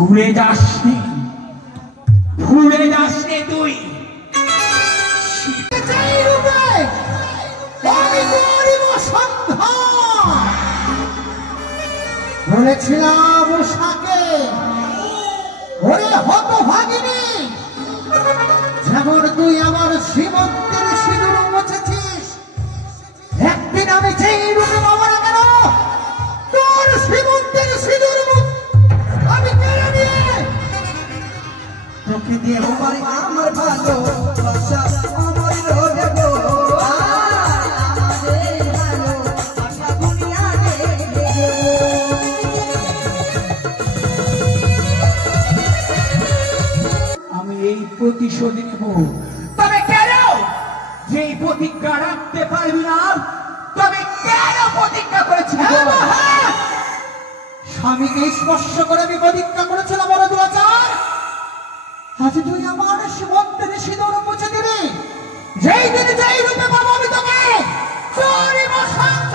ভুলে যাসনি, ভুলে যাসনি তুই। বলেছিলাম উষাকে, ওরে হতভাগিনী, যেমন তুই আমার শ্রীমন্তের সিঁদুর মুছেছিস, একদিন আমি যেই রূপে পাবো না কেন তোর শ্রীমন্তের সিঁদুর আমি কেড়ে নিয়ে তোকে দিয়ে আমার ভালোবাসা আমার রোগে গো। এই প্রতিশোধ নেব। তবে কেন যেই প্রতিজ্ঞা রাখতে পারবি না, তবে কেন প্রতিজ্ঞা করেছিস? স্বামীকে স্পর্শ করে আমি প্রতিজ্ঞা করেছিলাম বড় দুরাচার, আজ তুই আমার শ্রীমন্তের সিঁদুর মুছে দিবি, যেই দিন যেই রূপে পাবো আমি তোকে চরিব শান্ত।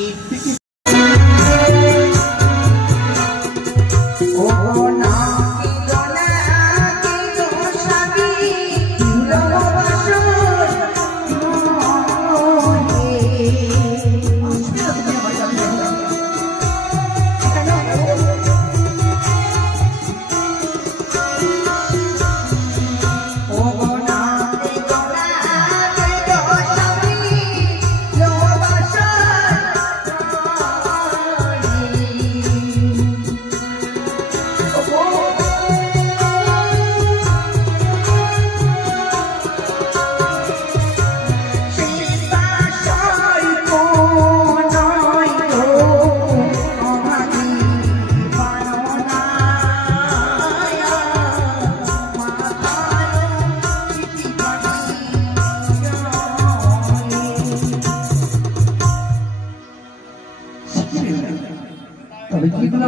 এই থেকে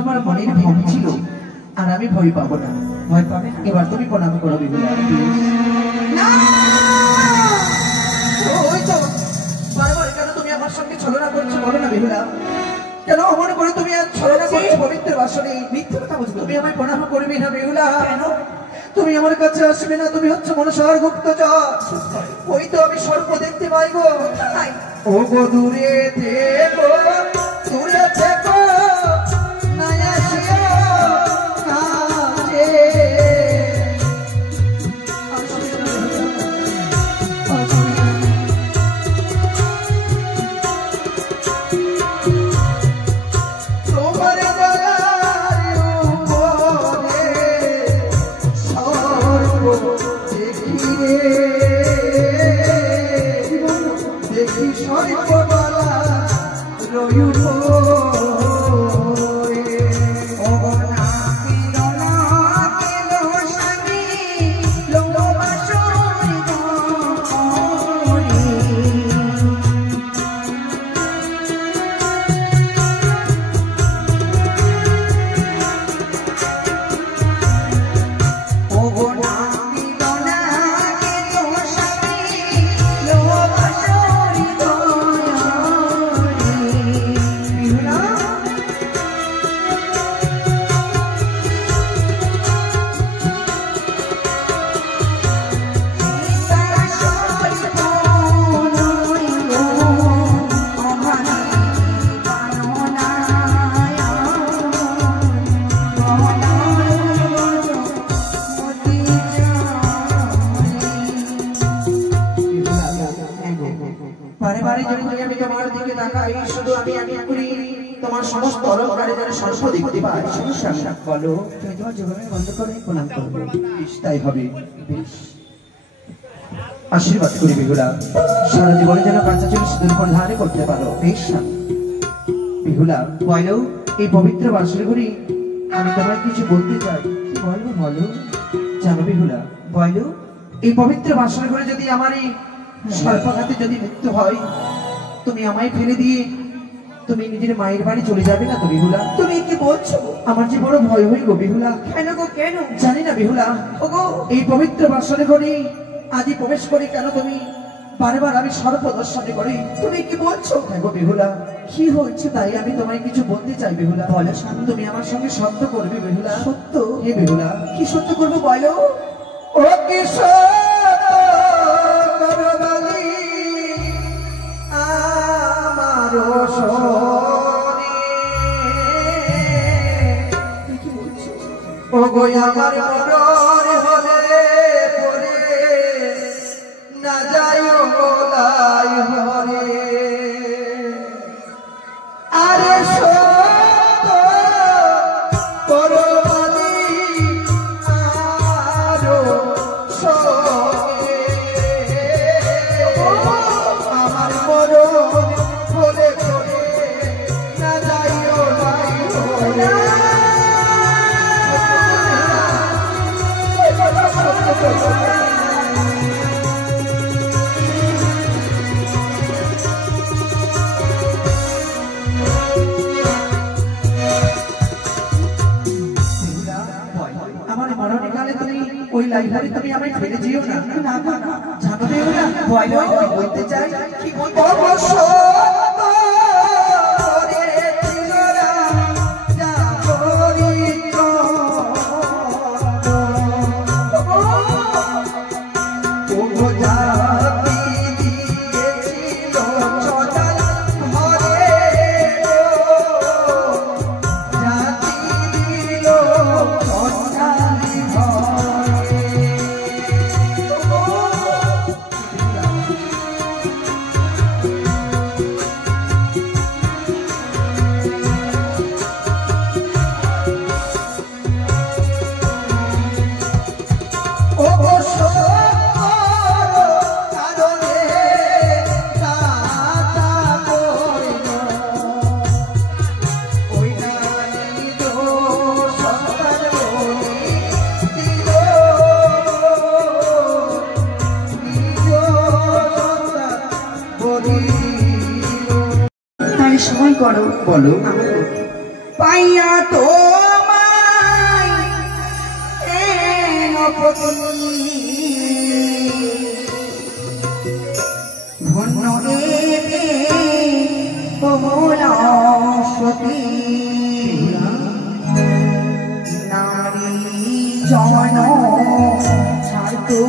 আমার মনের ভাব ছিল, আর আমি ভয় পাবো না। ভয় পাবে এবার তুমি প্রণাম করো বিহুলা। বারবার কেন তুমি আমার সঙ্গে ছলনা করছো বলো না বিহুলা? কেন অমন করে তুমি আর ছলনা করছো পবিত্র বাসনে? মিথ্যে কথা বলছো। তুমি আমায় প্রণাম করবি না বিহুলা? কেন তুমি আমার কাছে আসবে না? তুমি হচ্ছে মনসার গুপ্তচর। ওই তো আমি সর্প দেখতে পাই গো। ও গো দূরে থেকো, দূরে থেকো, তোমার সমস্ত অলঙ্কারে যেন সর্ব দেখতে পাই। বলো তুমি তোমার জীবনের বন্ধ করে প্রণাম করবো। তাই হবে, আশীর্বাদ করি বিহুলা, সারা জীবনে যেন কাঁচা চুল সিঁদুর পরিধান করতে পারো। বেশ বিহুলা, বলো এই পবিত্র বাসর ঘুরি আমি তোমায় কিছু বলতে চাই। কি বলবো বলো? জানো বিহুলা, বলো এই পবিত্র বাসর ঘুরে যদি আমার এই সর্পাঘাতে যদি মৃত্যু হয়, তুমি আমায় ফেলে দিয়ে তুমি নিজের মায়ের বাড়ি চলে যাবে না তো বিহুলা? তুমি কি বলছো? আমার যে বড় ভয় হই গো বিহুলা। কেন গো? কেন জানি না বিহুলা। ওগো এই পবিত্র বাসরে ঘরে আজই প্রবেশ করে কেন তুমি বারবার আমি সর্বদর্শনে করি, তুমি কি বলছো? দেখো বেহুলা, কি হচ্ছে তাই আমি তোমায় কিছু বলতে চাই বেহুলা। বলো স্বামী। তুমি আমার সঙ্গে সত্য করবে বেহুলা। সত্য? হে বেহুলা, কি সত্য করবো বলো? ও কি সত্য করবালি আমারো সোনে, কি বলছো? ও গো আমার মরণ হলে পরে না যাইও গোলাই হরে, আরে সত্য করবালি আরো সোনে, আমার মরণ হলে পরে না যাইও গোলাই হরে। আমার মরণকালে তুমি ওই লাইব্রেরি তুমি আমায় ফেলে যেও না। না না না, জানো বেহুলা, বলো। আমি বলতে চাই কি বলতে চাই? অবশ্য তাহলে সময় করো। বলো। পাইয়া তোমায় হেন পতি, ধন্য এবে কমলা সতী, নারী জন ছাড়তো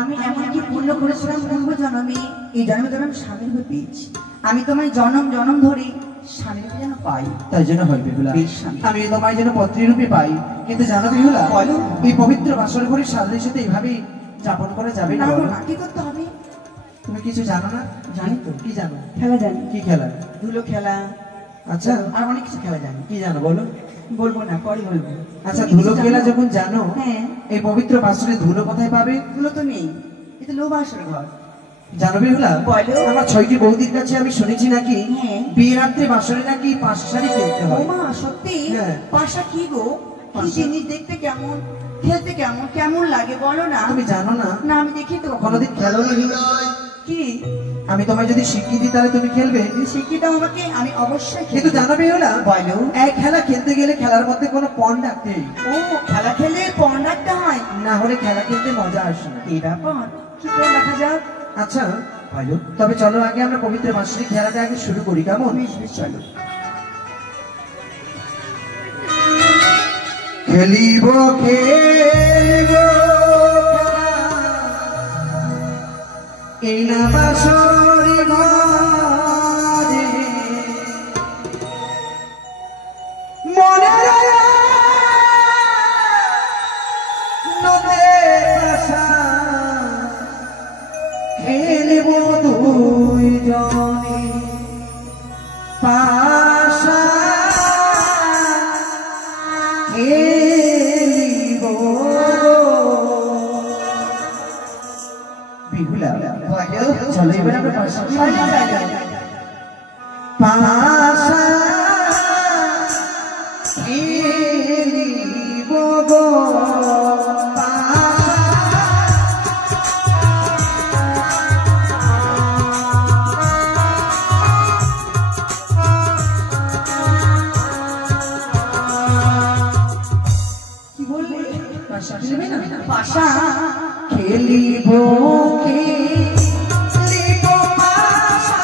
আমি এমন কি পূর্ণ করেছিলাম পূর্ব জন্মে, এই জন্মে যেন আমি স্বামীর হয়ে পেয়েছি। আমি তোমায় জনম জনম ধরে স্বামীর হয়ে যেন পাই। তাই জন্য হয় বেহুলা, বেশ স্বামী। আমি তোমায় যেন পত্রী রূপে পাই। কিন্তু জানো বেহুলা, বলো। এই পবিত্র বাসর ঘরে সাদের সাথে এইভাবে যাপন করা যাবে না। না বলো। না, কি করতে হবে? তুমি কিছু জানো না? জানি তো। কি জানো? খেলা জানি, কি খেলা? ধুলো খেলা, আচ্ছা, আর অনেক কিছু খেলা জানি। কি জানো বলো? বলবো না, পরে বলবো। আচ্ছা, তুমি ধুলো কিছু খেলা জানো? যখন জানো, হ্যাঁ। এই পবিত্র বাসরে ধুলো কোথায় পাবে? ধুলো তো নেই, এটা লো বাসর ঘর। জানো বিহুলা, বলো। আমার 6টি বৌদির কাছে আমি শুনেছি নাকি হ্যাঁ। বিয়ের রাত্রে বাসরে নাকি পাঁচ শাড়ি কিনতে হয়। ওমা সত্যি? হ্যাঁ। পাশা কি গো? কি পাশা? জিনিস দেখতে কেমন, খেলতে কেমন, কেমন লাগে বলো না? তুমি জানো না? না আমি দেখি তো কখনো। কোনোদিন খেলো না বিহুলা? কি আমি তোমায় যদি শিখিয়ে দিই তাহলে তুমি খেলবে? তুমি শিখিয়ে দাও আমাকে, আমি অবশ্যই কিন্তু খেলবো। জানো বিহুলা, বলো। এক খেলা খেলতে গেলে খেলার মধ্যে কোনো পণ রাখতে হয়। ও খেলা খেলে পণ রাখতে হয়? না হলে খেলা খেলতে মজা আসে না। এই ব্যাপার, কি করে দেখা যাক? আচ্ছা ভালো, তবে চলো আগে আমরা পবিত্র বাৎসরিক খেলাটা আগে শুরু করি, কেমন? চলো। খেলিব খেলিব এই না বাঁশরি ঘরে মনে নদে পাশা খেলিব দুই জনে পাশা খেলিব। বিহুলা, চলো এবার আমরা পাশা পাশা খেলিব গো পাশা। কি বললে? পাশা খেলবে না? পাশা? খেলিব খেলিব পাশা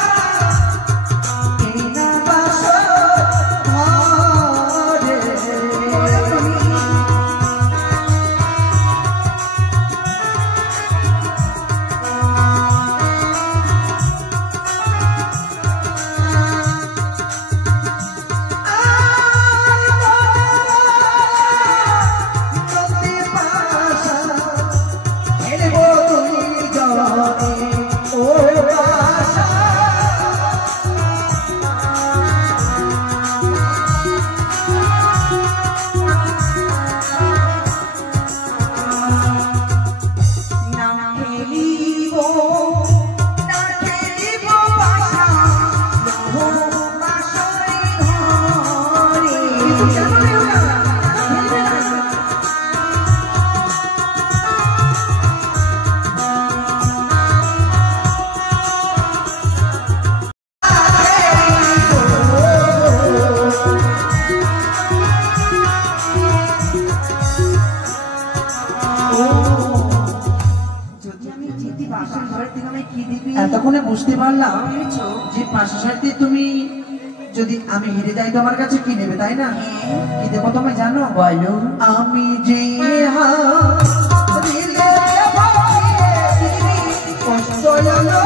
এই না বাঁশর ঘরে। নদী পাশা খেলিব দুই জনে ও পাশা। না খেলিব, না খেলিব পাশা, লহো বাঁশরি ঘরে। কেমন এগুলা? খেলবে না? যদি আমি জিতি বাঁশরি ঘরের থেকে আমায় কি দিবি? এতক্ষণে বুঝতে পারলাম পেরেছো? যে পাশা সাথে তুমি যদি আমি হেরে যাই তোমার কাছে কি নেবে, তাই না? কি দেবো তুমি জানো? বলো। আমি যে হারিলে ভাবিয়ে কষ্ট হলো আরো।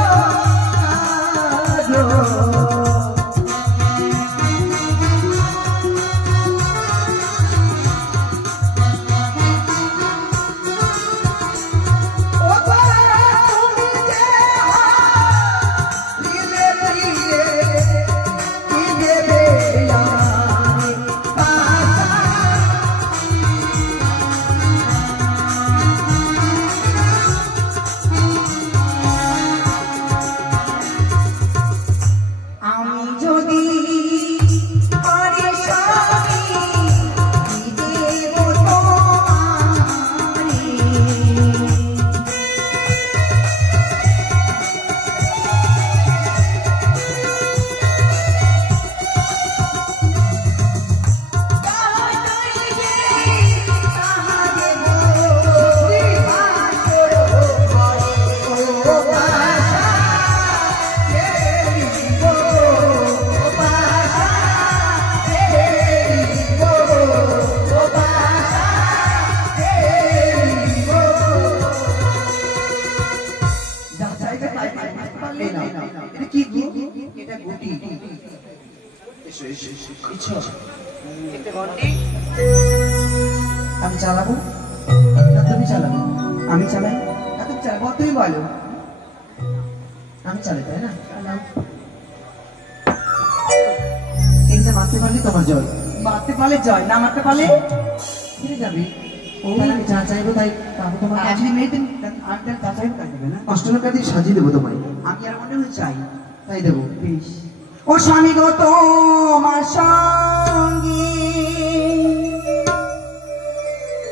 ও গো, তুমি যে হারিলে প্রিয়ে, কি দেবে আমারে পাশা। আমি যদি পারি স্বামী, কি দেব তোমারে? তাহাই তৈরি তাহা দেব, বাঁশর ঘরে ও পাশা খেলিব, ও পাশা খেলিব, ও পাশা খেলিব। যা চাইবে তাই পারলে না। এটা কি গু? এটা গুটি। এসো এসো এসো। এসো। আমি চালাবো না তুমি চালাবো? আমি চালাই না তুমি চালাবো? তুমি বলো। আমি চালাই, তাই না? তিনটা মারতে পারলে তোমার জয়। মারতে পারলে জয়, না মারতে পারলে হেরে যাবে। তাহলে আমি যা চাইবো তাই পাবো তোমার কাছে। আপনি মেয়ে দিন আমি তাহলে তাড়াতাড়ি কাজ দেবে না? অষ্টলঙ্কা দিয়ে সাজিয়ে দেবো তোমায়, আমি আর মনে হয় চাই। তাই দেবো। বেশ। ও স্বামী গো তোমার সঙ্গে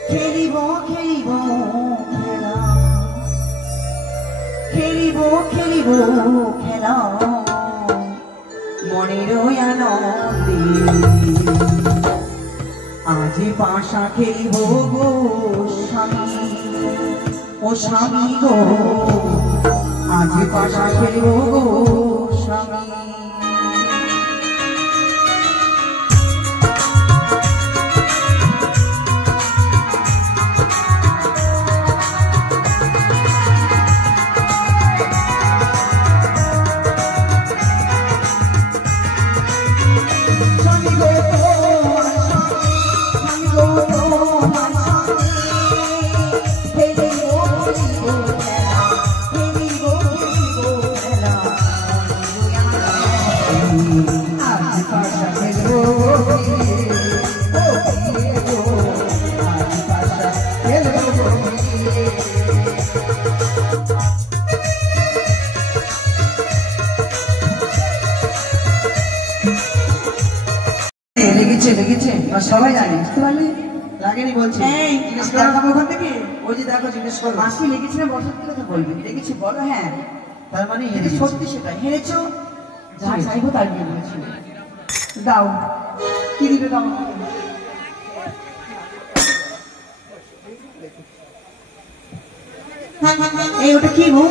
খেলিব খেলিব খেলা, খেলিব খেলিব খেলা মনের আনন্দে। আজ পাশা খেলিব গো স্বামী, ও স্বামী গো আজ পাশা খেলিব গো স্বামী। লেগেছে লেগেছে সবাই জানে, বুঝতে পারলে? লাগেনি বলছি। এই জিজ্ঞেস করো। দেখাবো ওখান থেকে। ওই যে দেখো, জিজ্ঞেস করো। মাসি লেগেছে না বসন্তের কথা বলবে, লেগেছে বলো। হ্যাঁ তার মানে যদি হেরে সত্যি সেটাই হেরেছো, যা চাইবো তার বিয়ে বলেছি। দাও কি দিবে দাও আমাকে। এই ওটা কি গো?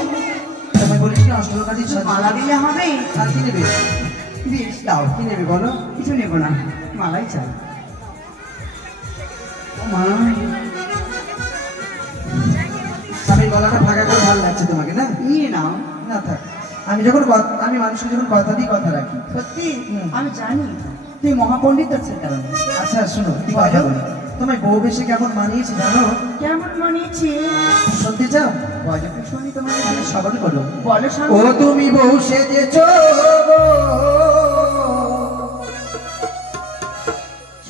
তোমায় বলিস না অষ্টলঙ্কা দিয়ে সাজিয়ে মালা দিলে হবে? আর কি নেবে? বেশ দাও। কি নেবে বলো? কিছু নেবো না, মালাই চাই। ও মা, স্বামীর গলাটা ফাঁকা করে ভালো লাগছে তোমাকে না? নিয়ে নাও। না থাক, আমি মানুষকে যখন কথা দিই কথা রাখি। সত্যি আমি জানি তুই মহাপণ্ডিত আছেন কারণ। আচ্ছা শোনো, কি কথা বলি, তোমায় বউ বেশি কেমন মানিয়েছে জানো? কেমন মানিয়েছে শুনতে চাও? বলো তো শুনি তোমার। তাহলে সবার করো। বলো ও তুমি বউ সেজেছো গো,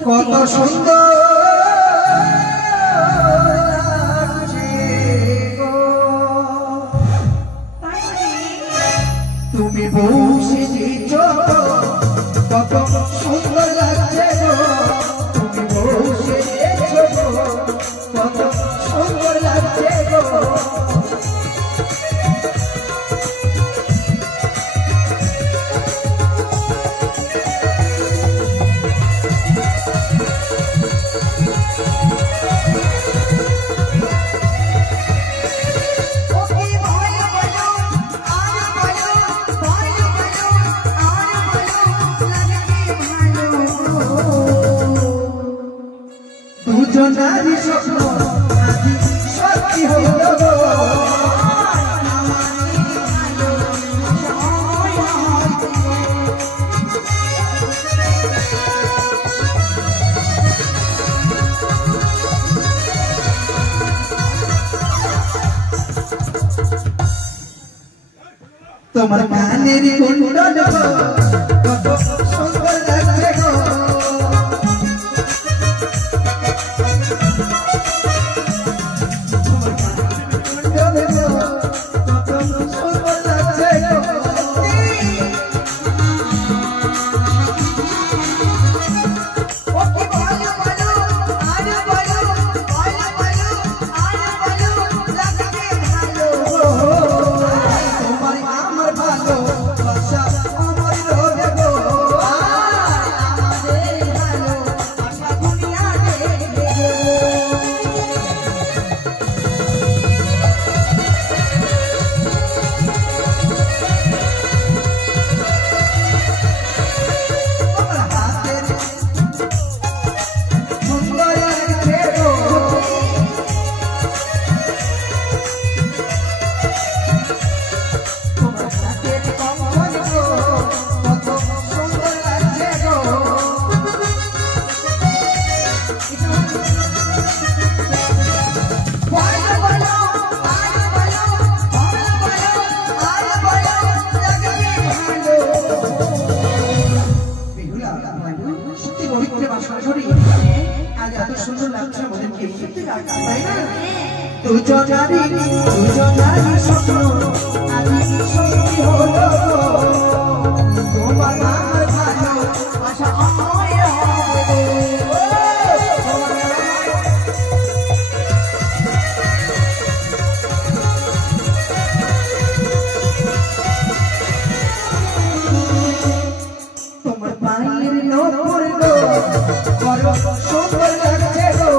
কত সুন্দর লাগছে গো। তুমি বউ সেজেছো কত সুন্দর লাগছে গো, তুমি বউ সেজেছো কত সুন্দর লাগছে গো। দুজনারই স্বপ্ন আজ সত্যি হলো গো। তোমার কানের কুণ্ডল কত সুন্দর লাগছে গো। তোমার আমার ভালো বাসা আমার রবে গো। লাগছে তাই না? দুজনারই স্বপ্ন আজ সত্যি হলো তোমার আমার ভালো আশা আমায় হবে তোমার পায়ের নপুর গো বড় সুন্দর লাগছে গো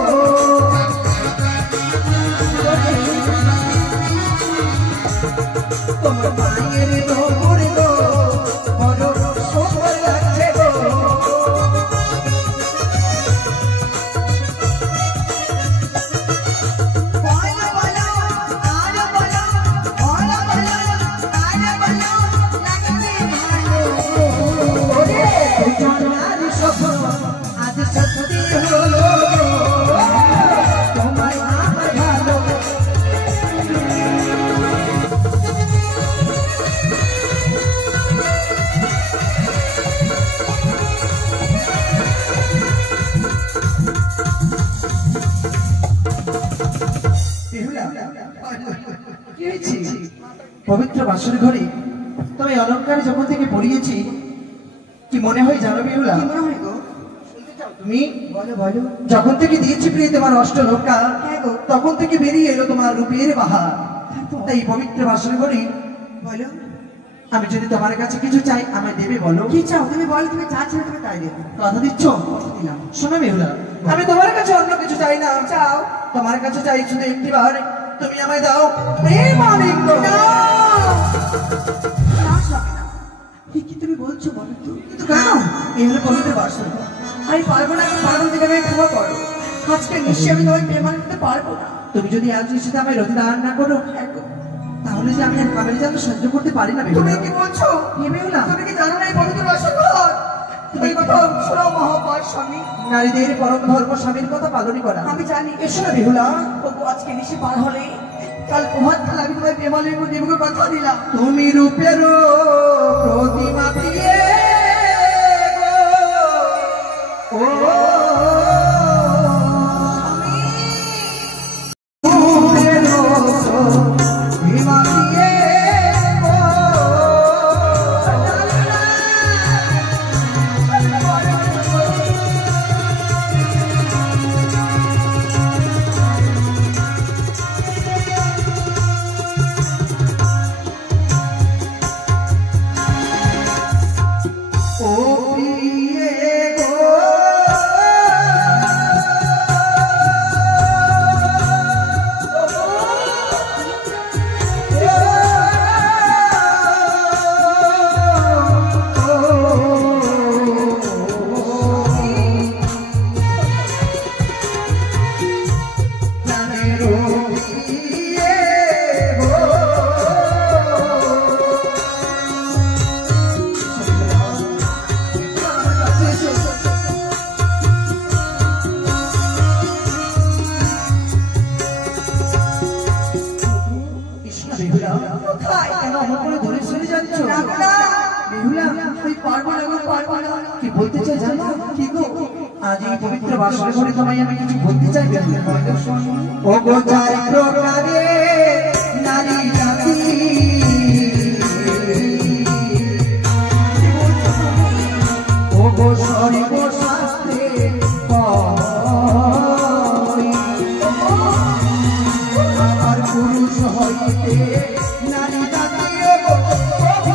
তোমার পায়ের নপুর গো বড় সুন্দর লাগছে গো বলো বলো আরো বলো বলো বলো আরো বলো লাগবে ভালো দুজনারই স্বপ্ন আজ সত্যি হলো তোমার আমার ভালো কি হয়েছে? পবিত্র বাসর ঘরে তবে অলংকার যখন থেকে পড়িয়েছি কি মনে হয় জানো বেহুলা? কি মনে হয় গো? তুমি বলো বলো যখন থেকে দিয়েছি প্রিয় তোমার অষ্টলোকা হ্যাঁ গো। তখন থেকে বেরিয়ে এলো তোমার রূপের বাহার। তারপর? তাই পবিত্র বাসর ঘরে বলো আমি যদি তোমার কাছে কিছু চাই আমায় দেবে বলো? কি চাও তুমি বলো তুমি যা চাও তুমি তাই দেবো কথা দিচ্ছ? দিলাম শোনো বেহুলা, আমি তোমার কাছে অন্য কিছু চাই না। চাও তোমার কাছে চাই শুধু একটি বার তুমি আমায় দাও প্রেমালিঙ্গ। না সবে না কি তুমি বলছো বলো তো কিন্তু কেন? এই হলো পবিত্র বাসর ঘর। আমি পারবো না আমি পারবো থেকে আমি ক্ষমা করো আজকে নিশ্চয়ই আমি তোমায় প্রেমান করতে পারবো না তুমি যদি আজ নিশ্চিত আমায় রতিদান না করো তাহলে যে আমি আর কামের জাত সহ্য করতে পারি না তুমি বেহুলা। কি বলছো বেহুলা, তুমি কি জানো না এই পবিত্র বাসর ঘর তুমি এই কথা শোনো মহাপার স্বামী নারীদের পরম ধর্ম স্বামীর কথা পালনই করা। আমি জানি এসো না বেহুলা, তবু আজকে নিশে পার হলে কাল প্রভাত কাল আমি তোমায় প্রেমালিঙ্গ দেবকে কথা দিলাম তুমি রূপের প্রতিমা দিয়ে গো, ও রূপের প্রতিমা দিয়ে গো। ও প্রিয়ে গো, প্রাণের প্রিয়ে গো। কৃষ্ণ বেহুলা, কোথায় কেন আমার করে দূরে চলে যাচ্ছ? না না বেহুলা, আমি পারবো না গো পারবো না কি বলতে চাই জানো? কি গো? আজ এই পবিত্র বাসর ঘরে তোমায় আমি কিছু বলতে চাই বেহুলা। ও গো চার প্রকারে নারী জাতি, ও গো সর্বশাস্ত্রে কয়, আর পুরুষ হইতে নারী জাতি ও গো প্রভু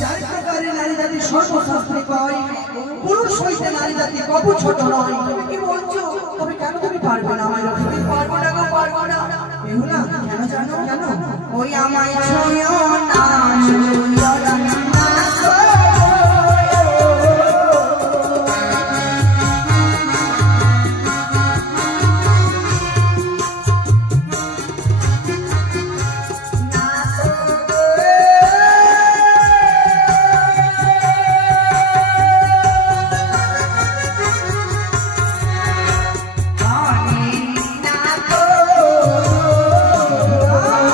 চার প্রকারে নারী জাতি সর্বশাস্ত্রে কয়, পুরুষ হইতে নারী জাতি কবু ছোট নয়। তুমি কি বলছো তবে কেন তুমি পারবে না আমায় রক্ষা করতে? পারবো না গো পারবো না বেহুলা, কেন জানো? কেন? ওই আমায় ছুঁয়ো না ছুঁয়ো না গো। ও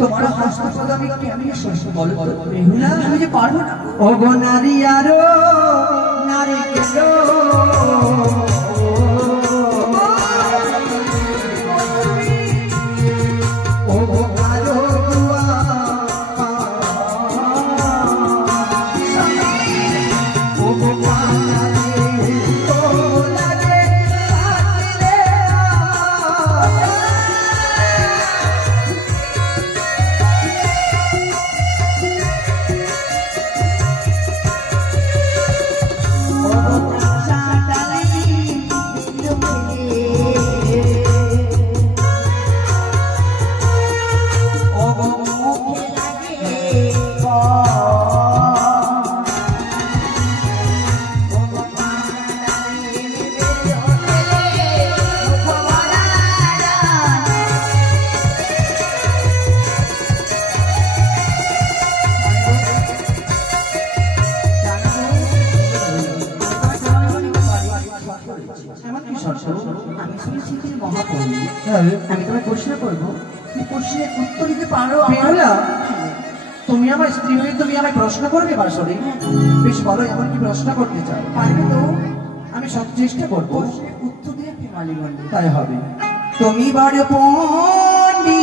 তোমার হস্তপদ আমি কেমনি সহ্য বলো তো? বেহুলা আমি যে পারবো না। ও গো নারী আরো নারী গেলো ও গো আরো দুয়া ও গো নারী ও লাগে রাতে আমি শুনেছি তুমি মহাকবি। হ্যাঁ আমি তোমায় প্রশ্ন করবো, তুমি প্রশ্নের উত্তর দিতে পারো? বেহুলা তুমি আমার স্ত্রী হয়ে তুমি আমায় প্রশ্ন করবে বাসরে? বেশ বলো এমন কি প্রশ্ন করতে চাও? পারবে তো? আমি সব চেষ্টা করবো। প্রশ্নের উত্তর দিয়ে ফেমালি বলবে। তাই হবে। তুমি বড় পন্ডি,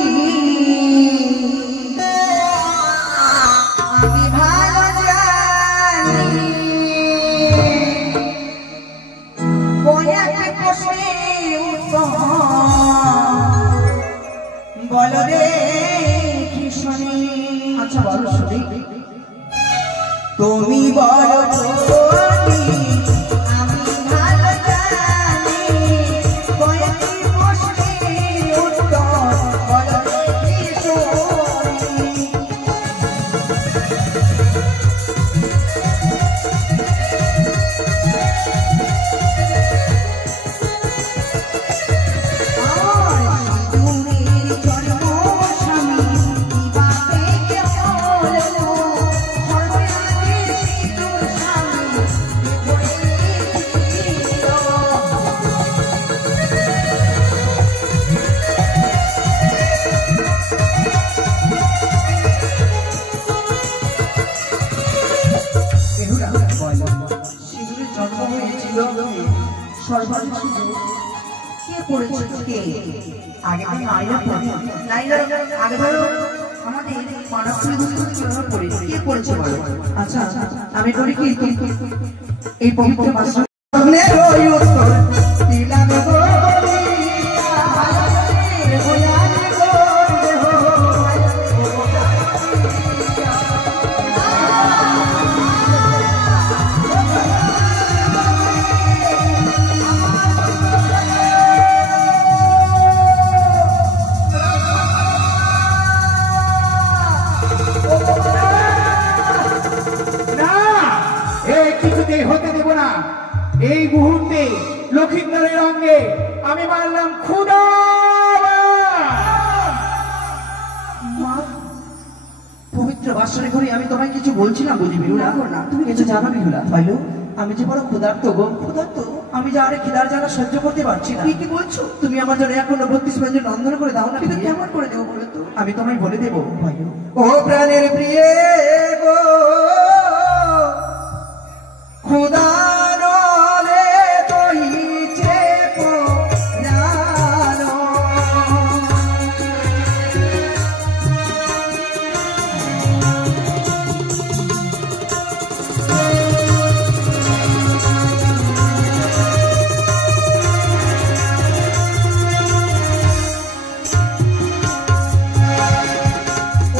আমি ভালো জানি বয়াকে প্রশ্নে উত্তর বলো দেখি শুনি। আচ্ছা বলো শুনি। তুমি বড় পন্ডি, আমি ভালো জানি বয়াকে প্রশ্নে উত্তর বলো দেখি শুনি। বেহুলা বলো শিশুর জন্ম হয়েছিল সর্বাধিক কে করেছে? কে? আগে আমি নাইলা পড়ি। নাইলা আগে ধরো আমাদের মানবপুরে পড়ে। কে করেছে বলো? আচ্ছা আমি করি কি এই পবিত্র মাসে উত্তর দিলাম গো না, এই কিছুতেই হতে দেব না। এই মুহূর্তে লক্ষিন্দরের অঙ্গে আমি মারলাম ক্ষুধা। পবিত্র বাসরে ঘুরে আমি তোমায় কিছু বলছিলাম বুঝি বেহুলা? না, তুমি কিছু জানো বেহুলা? তাইলো আমি যে বড় ক্ষুধার্ত গো, ক্ষুধার্ত আমি যে আরে খিদার জ্বালা সহ্য করতে পারছি না। তুমি কি বলছো? তুমি আমার জন্য এখনো 32 মিনিট রন্ধন করে দাও না। কিন্তু কেমন করে দেবো বলো তো? আমি তোমায় বলে দেবো। ও প্রাণের প্রিয়ে গো খোদা নলে কইছে প্রাণ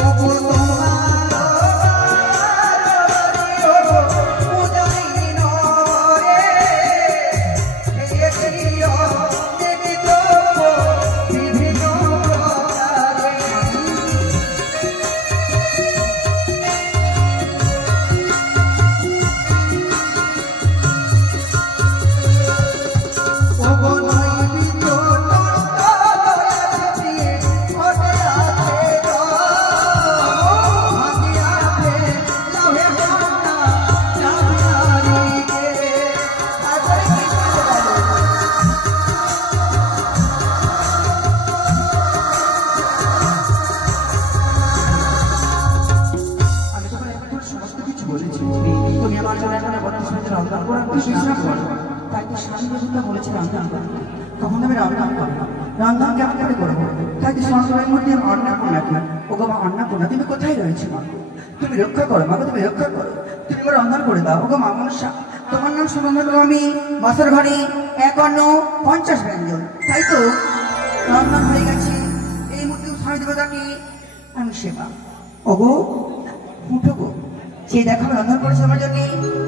ও তোমার বিশ্রাম করো। তাই তো স্বামী যেটা বলেছে রন্ধন করো। তখন আমি রন্ধন করবো। রন্ধন কেমন করে করবো? তাই তো সংসারের মধ্যে অন্নপূর্ণা কি? ওগো মা অন্নপূর্ণা, তুমি কোথায় রয়েছো মা? তুমি রক্ষা করো মা, তুমি রক্ষা করো। তুমি আমার রন্ধন করে দাও। ওগো মা মনসা, তোমার নাম শুনে হলো আমি বাসর ঘরে 51 ব্যঞ্জন। তাই তো রন্ধন হয়ে গেছে। এই মুহূর্তে স্বামী দেবতাকে আমি সেবা। ওগো উঠো গো, সে দেখো আমি রন্ধন করেছে আমার জন্য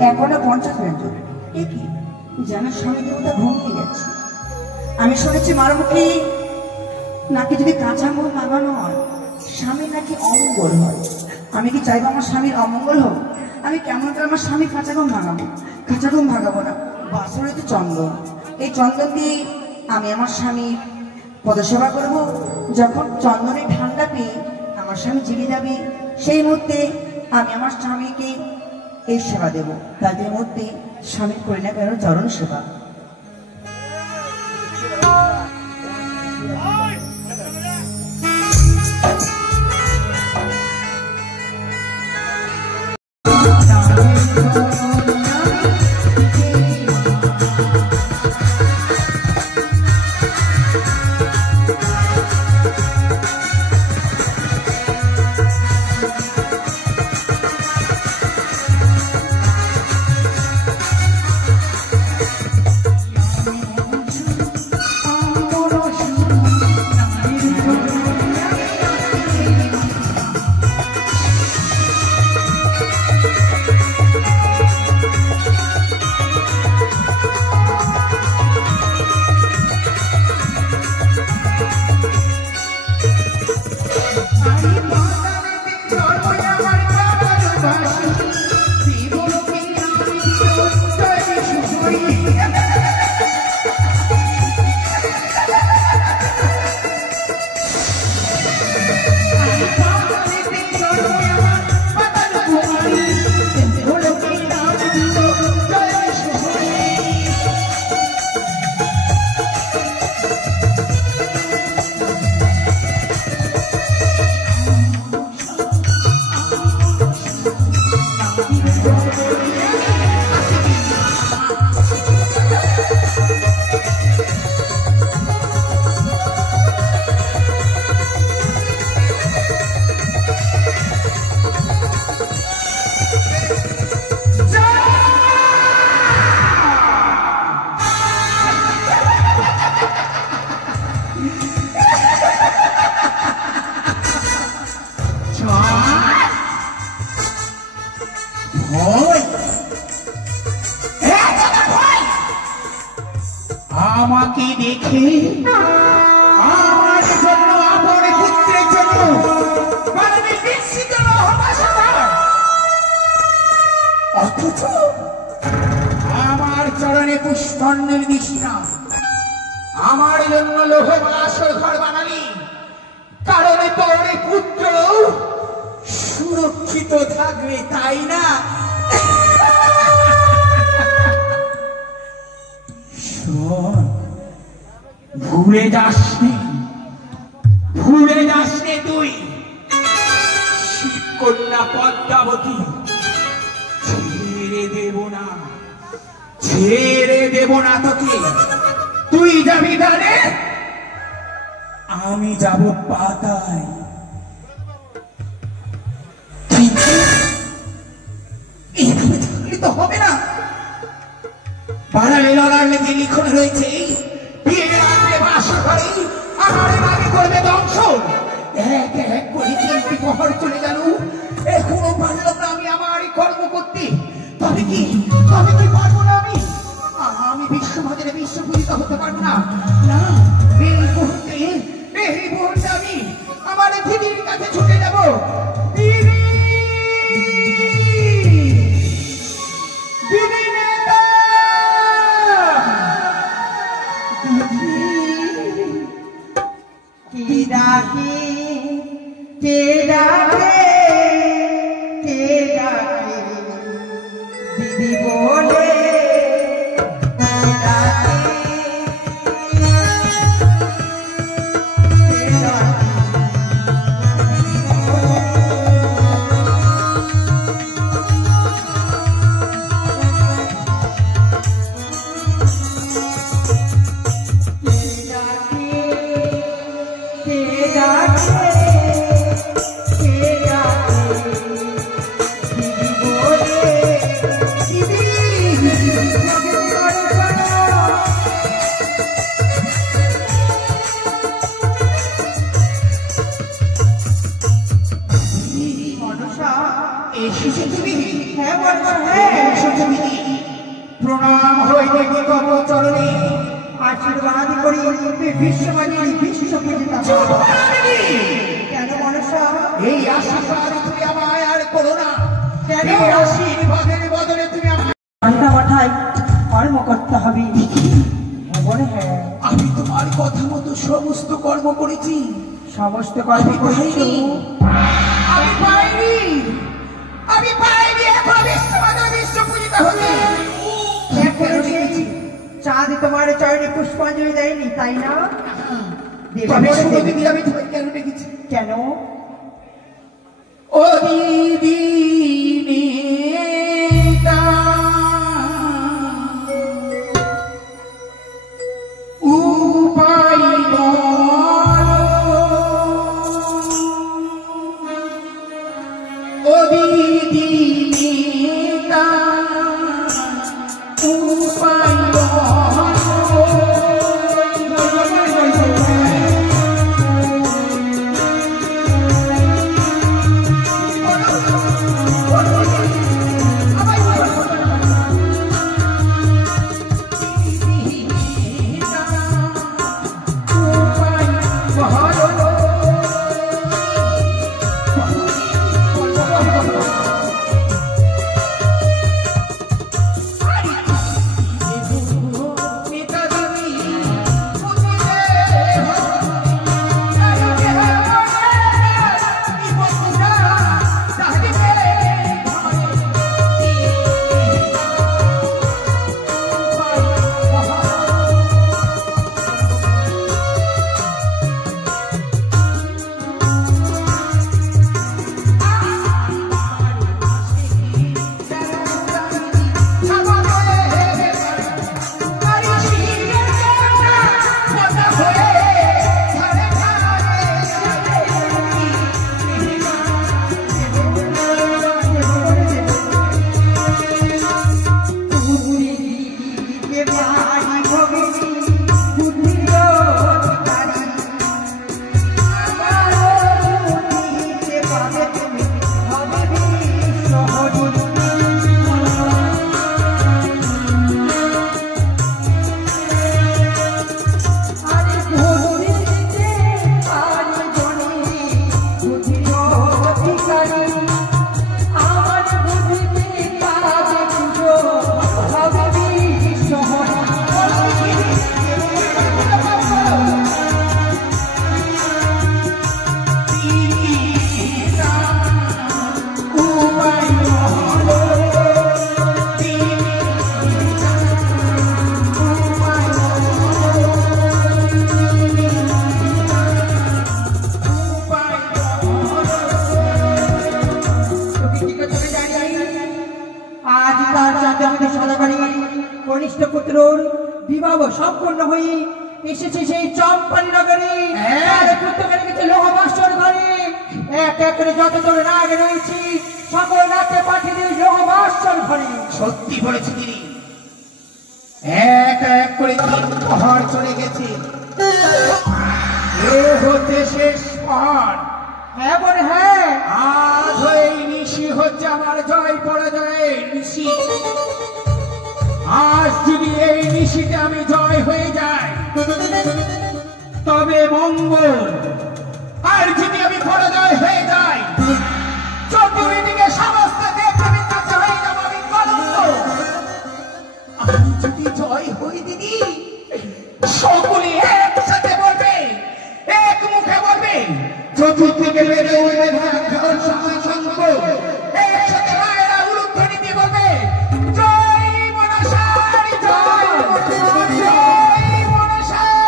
51 ব্যঞ্জন। এ কি যেন স্বামী দেবতা ঘুমিয়ে গেছে। আমি শুনেছি মার মুখে নাকি যদি কাঁচা আঙুল লাগানো হয় স্বামীর নাকি অমঙ্গল হয়। আমি কি চাইবো আমার স্বামীর অমঙ্গল হোক? আমি কেমন করে আমার স্বামী কাঁচা ঘুম ভাঙাবো? কাঁচা ঘুম ভাঙাবো না। বাসরে তো চন্দন, এই চন্দন দিয়ে আমি আমার স্বামীর পদসেবা করব। যখন চন্দনের ঠান্ডা পেয়ে আমার স্বামী জেগে যাবে, সেই মুহূর্তে আমি আমার স্বামীকে এই সেবা দেব। তাদের মধ্যে স্বামীর করি না কেন চরণ সেবা। আমাকে দেখে আমার জন্য আপন পুত্রের জন্য অথচ আমার চরণে পুষ্পাঞ্জলি দিস না। আমার জন্য লোহ বাসর ঘর বানালি, কারণে তোর পুত্র সুরক্ষিত থাকবে, তাই না? শোন, ভুলে যাসনি তুই শিবকন্যা পদ্মাবতী ছেড়ে দেব না তোকে। তুই যাবি দানে, আমি যাব পাতায়। এইভাবে থাকলে তো হবে না। পাড়ালে লড়ার লেগে লিখন রয়েছে, বিয়ের আগে বাসর ঘরে আহারের আগে করবে দংশন। এক এক করে 3টি প্রহর চলে গেল, এখনো পারলাম না আমি আমার কর্ম করতে। তবে কি পারবো না? আমি বিশ্বভাজনে বিশ্বপূজিত হতে পারবো না। না, এই মুহূর্তে আমি আমার দিদির কাছে ছুটে যাব। দিদি, দিদি নেতা, কি ডাকি, কে ডাকে, কে ডাকে দিদি বলে। এসেছে তুমি? হ্যাঁ বলছো, হ্যাঁ এসেছে দিদি, প্রণাম হয়ে দেখি তব চরণে। আশীর্বাদ করি বিশ্ববাণী বিশ্বপূজিতা। কেন মনসা? এই আশীর্বাদ তুমি আমায় আর করো না। কেন? এই আশীর্বাদের বদলে তুমি আমায় পান্তা মাথায় কর্ম করতে হবে। বলে হ্যাঁ, আমি তোমার কথা মতো সমস্ত কর্ম করেছি। সমস্ত কর্ম করেছি। আমি পাইনি, আমি পাইনি এখন বিশ্ববাদে বিশ্বপূজিত হতে। চাঁদ তোমার চরণে পুষ্পাঞ্জলি দেয়নি, তাই না? তবে শুনো দিদি, আমি তোমায় কেন ডেকেছি? কেন? ও দিদি উপায় ও দিদি কনিষ্ঠ পুত্রর বিবাহ সম্পন্ন হয়ে এসেছে সেই চম্পানি নগরে। পুত্রকে গেছে লোহবাসর ঘরে। এক এক করে যতজন রাগ রয়েছে সকল রাতে পাঠিয়ে দিয়ে লোহবাসর ঘরে। সত্যি বলেছি তিনি, এক এক করে তিন পাহাড় চলে গেছে। এ হচ্ছে শেষ পাহাড়। হ্যাঁ বলে হ্যাঁ, আজ এই নিশি হচ্ছে আমার জয় পরাজয়ের নিশি। আজ যদি এই নিশিতে আমি জয় হয়ে যাই তবে মঙ্গল, আর যদি আমি পরাজয় হয়ে যাই চতুর্দিকে সমস্ত দেবদেবীর কাছে হয়ে যাব আমি কলঙ্ক। আমি যদি জয় হই দিদি, সকলে একসাথে বলবে, এক মুখে বলবে, চতুর্দিকে বেড়ে উঠবে ভয়ঙ্কর সংঘ। একসাথে মায়েরা উলুধ্বনি দিয়ে বলবে, জয় মনসার জয়, জয় মনসার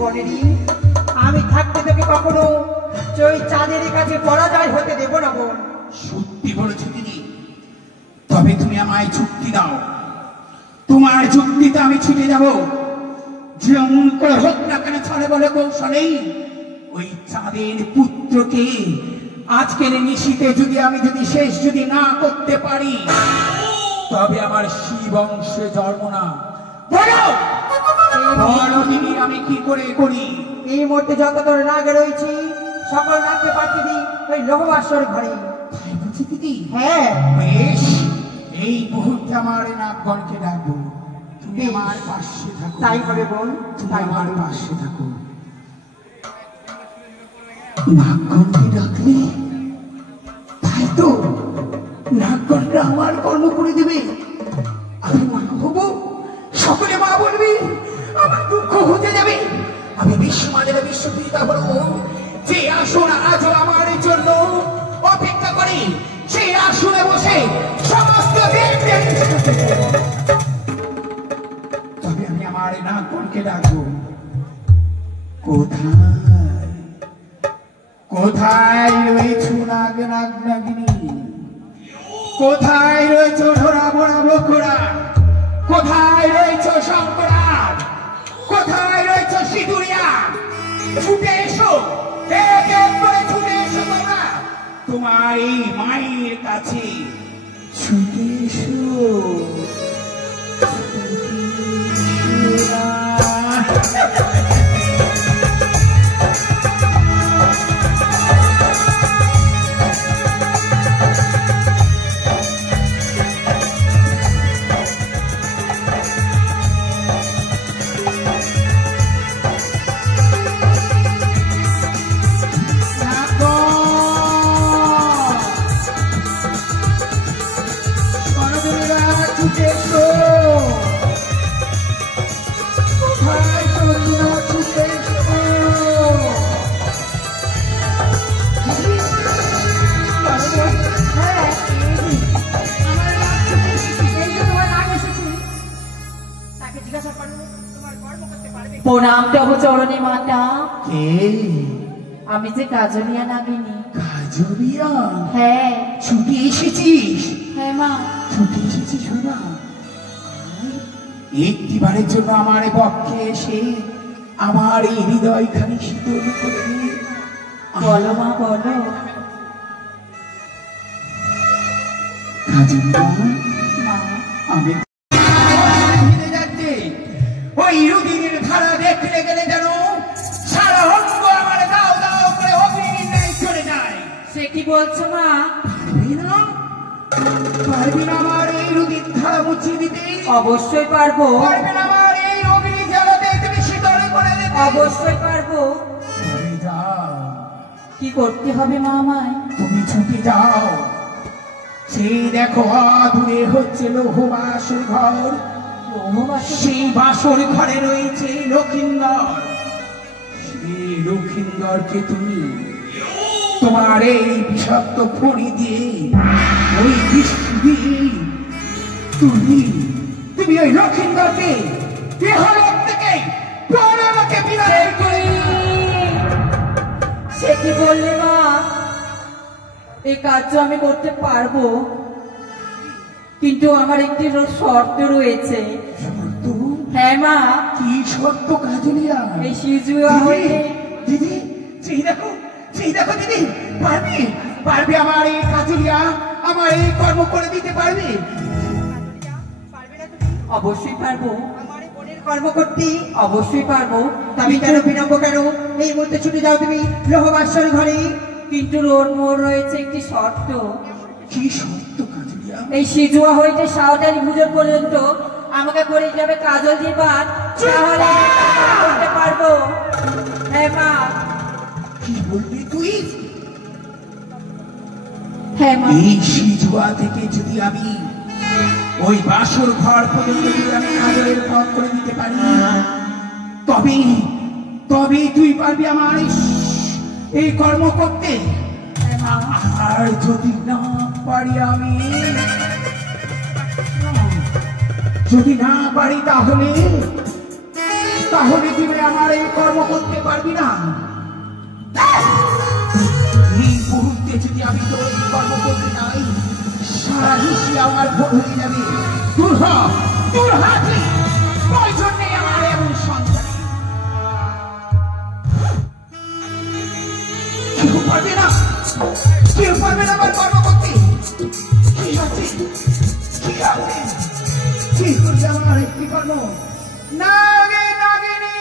বলেনি আমি থাকতে তোকে কখনো ওই চাঁদের কাছে পরাজয় হতে দেব না বোন। সত্যি বলেছো দিদি, তবে তুমি আমায় চুক্তি দাও, তোমার চুক্তিতে আমি ছুটে যাব। যেমন করে হোক না কেন ছলে বলে কৌশলেই ওই চাঁদের পুত্রকে আজকের নিশিতে যদি আমি শেষ যদি না করতে পারি তবে আমার শিবংশে জন্ম না। বলো বলো দিদি, আমি কি করে করি? এই মুহূর্তে যত তোর রাগ রয়েছে সকল নাচকে পাঠিয়ে দিই ওই লোহবাসর ঘরে। তাই বুঝি দিদি? হ্যাঁ বেশ, এই মুহূর্তে আমার নাগগণকে ডাকবো, তুমি আমার পাশে থাকো। তাই হবে বোন, তুমি আমার পাশে থাকো। নাগগণকে ডাকলে তাই তো নাগগণরা আমার কর্ম করে দেবে। আমি মা হবো, সকলে মা বলবে, আমার দুঃখ হতে যাবে। আমি বিশ্বমানের বিশ্বপিতা বলবো, যে আসন আজও আমার জন্য অপেক্ষা করে, সেই আসনে বসে সমস্ত তবে আমি আমার নাগগণকে ডাকবো। কোথায় কোথায় রয়েছো নাগ নাগ নাগিনী? কোথায় রয়েছো ধরা বড়া বকরা? কোথায় রয়েছো শঙ্করা? কোথায় রয়েছো সিঁদুরিয়া? ছুটে এসো, এক এক করে ছুটে এসো তোমরা তোমার এই মায়ের কাছে। ছুটে এসো, প্রণাম তব চরণে মাতা। কে? আমি যে কাজলিয়া নাগিনী। কাজলিয়া? হ্যাঁ। ছুটে এসেছিস? হ্যাঁ মা। ছুটে এসেছিস না? একটিবারের জন্য আমার পক্ষে এসে আমার এই হৃদয় খানি শীতল করে দে। বলো মা বলো। কাজলিয়া, মা আমি যাচ্ছে ওই রুদিনের ধারা দেখতে গেলে যেন সারা অঙ্গ আমার দাও দাও করে অগ্নি ন্যায় চলে যায়। সে কি বলছো মা? পারবি না? পারবি না আমার এই রুদির ধারা মুছিয়ে দিতে? অবশ্যই পারবো। পারবি না আমার এই অগ্নি জ্বালাতে তুমি শীতল করে দিতে? অবশ্যই পারবো। চলে যাও। কি করতে হবে মা আমায়? তুমি ছুটে যাও, সেই দেখো দূরে হচ্ছে লৌহ বাসর ঘর। সেই বাসর ঘরে রয়েছে লক্ষিন্দর। সেই লক্ষিন্দরকে তুমি তোমার এই বিষাক্ত ফণি দিয়ে, ওই বৃষ্টি দিয়ে তুমি তুমি ওই লক্ষিন্দরকে দেহলোক থেকে পরলোকে বিদায় করে। সে কি বললে মা? এই কাজ আমি করতে পারবো, কিন্তু আমার একটি শর্ত রয়েছে। শর্ত? হ্যাঁ মা। কি শর্ত কাজলিয়া? এই সিজুয়া হয়ে দিদি, সেই দেখো দিদি, পারবে পারবে আমার এই কাজলিয়া আমার এই কর্ম করে দিতে পারবে? অবশ্যই পারবো। আমার বোনের কর্ম করতে অবশ্যই পারবো। তবে কেন বিলম্ব কেন? এই মুহূর্তে ছুটে যাও তুমি লোহবাসর ঘরে। কিন্তু ওর মোর রয়েছে একটি শর্ত। কি শর্ত কাজলিয়া? এই সিজুয়া হইতে সাঁওতালি পুজো পর্যন্ত আমাকে করে যাবে কাজল দিয়ে বাদ, তাহলে আমি কাজ করতে পারবো। হ্যাঁ মা। কি বলবি তুই? হ্যাঁ মা। এই সিজুয়া থেকে যদি আমি ওই বাসর ঘর পর্যন্ত যদি আমি কাজলের পথ করে দিতে পারি, তবে তবে তুই পারবি আমার এই কর্ম করতে। আর যদি না পারি আমি, যদি না পারি তাহলে তাহলে তুমি আমার এই কর্ম করতে পারবি না। এই মুহূর্তে যদি আমি তোর এই কর্ম করতে যাই, সারা হিসি আমার ভোর হয়ে যাবে। দূর হ, দূর হাতি, প্রয়োজন নেই আমার এমন সন্তান। কেউ পারবে না, কেউ পারবে না আমার কর্ম করতে। কি আছে, কি আছে, কি করবে আমার একটি কর্ম? নাগে নাগিনী,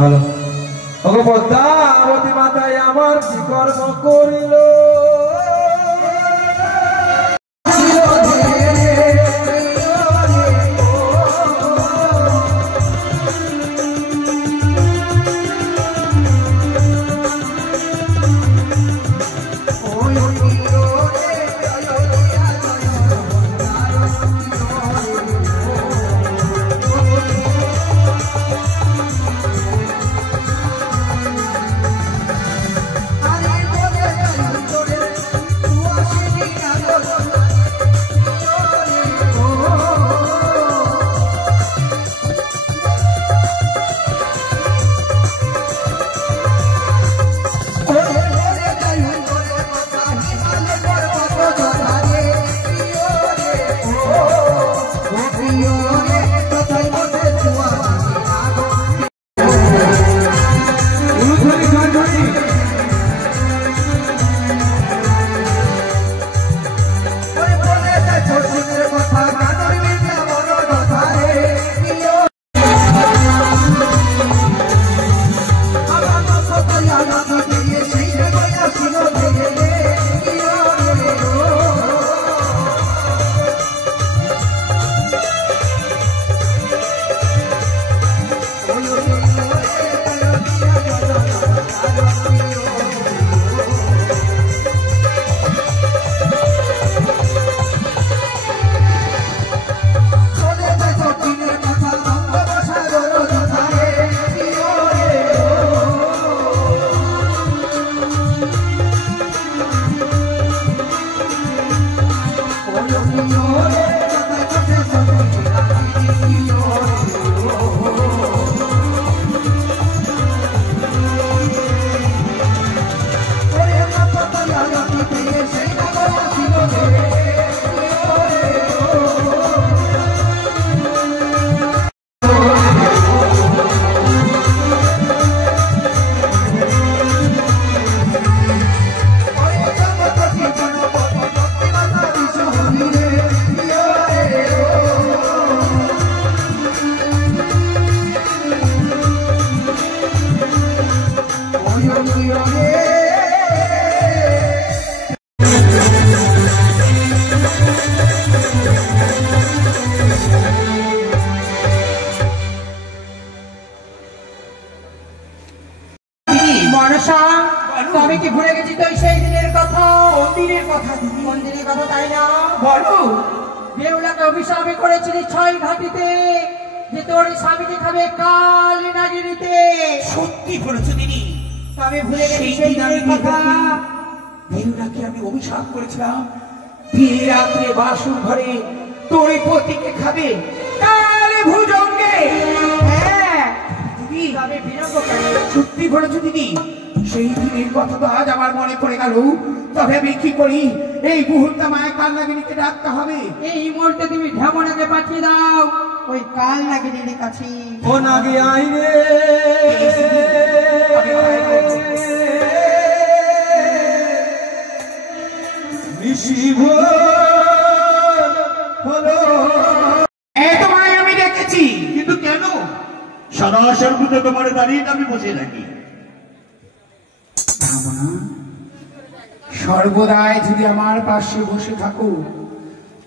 হ্যালো ওগো পদ্মাবতী মাতায় আমার কি কর্ম করিল আমি কি ভুলে গেছি তো সেই দিনের কথা? মন্দিরের কথা দিদি, মন্দিরের কথা তাই না? বলো। বেহুলাকে অভিশাপ করেছিলি 6 ঘাটিতে যে তোর স্বামীকে খাবে কাল নাগিনীতে। সত্যি বলেছো দিদি, আমি ভুলে গেছি সেই দিনের কথা। বেহুলাকে আমি অভিশাপ করেছিলাম বিয়ে রাত্রে বাসুর ঘরে তোর পতিকে খাবে কাল ভুজঙ্গে। হ্যাঁ দিদি তবে বিরঙ্গ কেন? সত্যি বলেছো দিদি, সেই দিনের কথা তো আজ আমার মনে পড়ে গেল। তবে আমি কি করি, এই মুহূর্তে মায়ের কাল নাগিনীকে ডাকতে হবে। এই মুহূর্তে তুমি ঢেমনাকে পাঠিয়ে দাও ওই কাল নাগিনীর কাছে। ও নাগি আইরে তোমায় আমি দেখেছি, কিন্তু কেন সারা সর্বদা তোমার দাঁড়িয়ে আমি বসে থাকি? সর্বদাই যদি আমার পাশে বসে থাকো,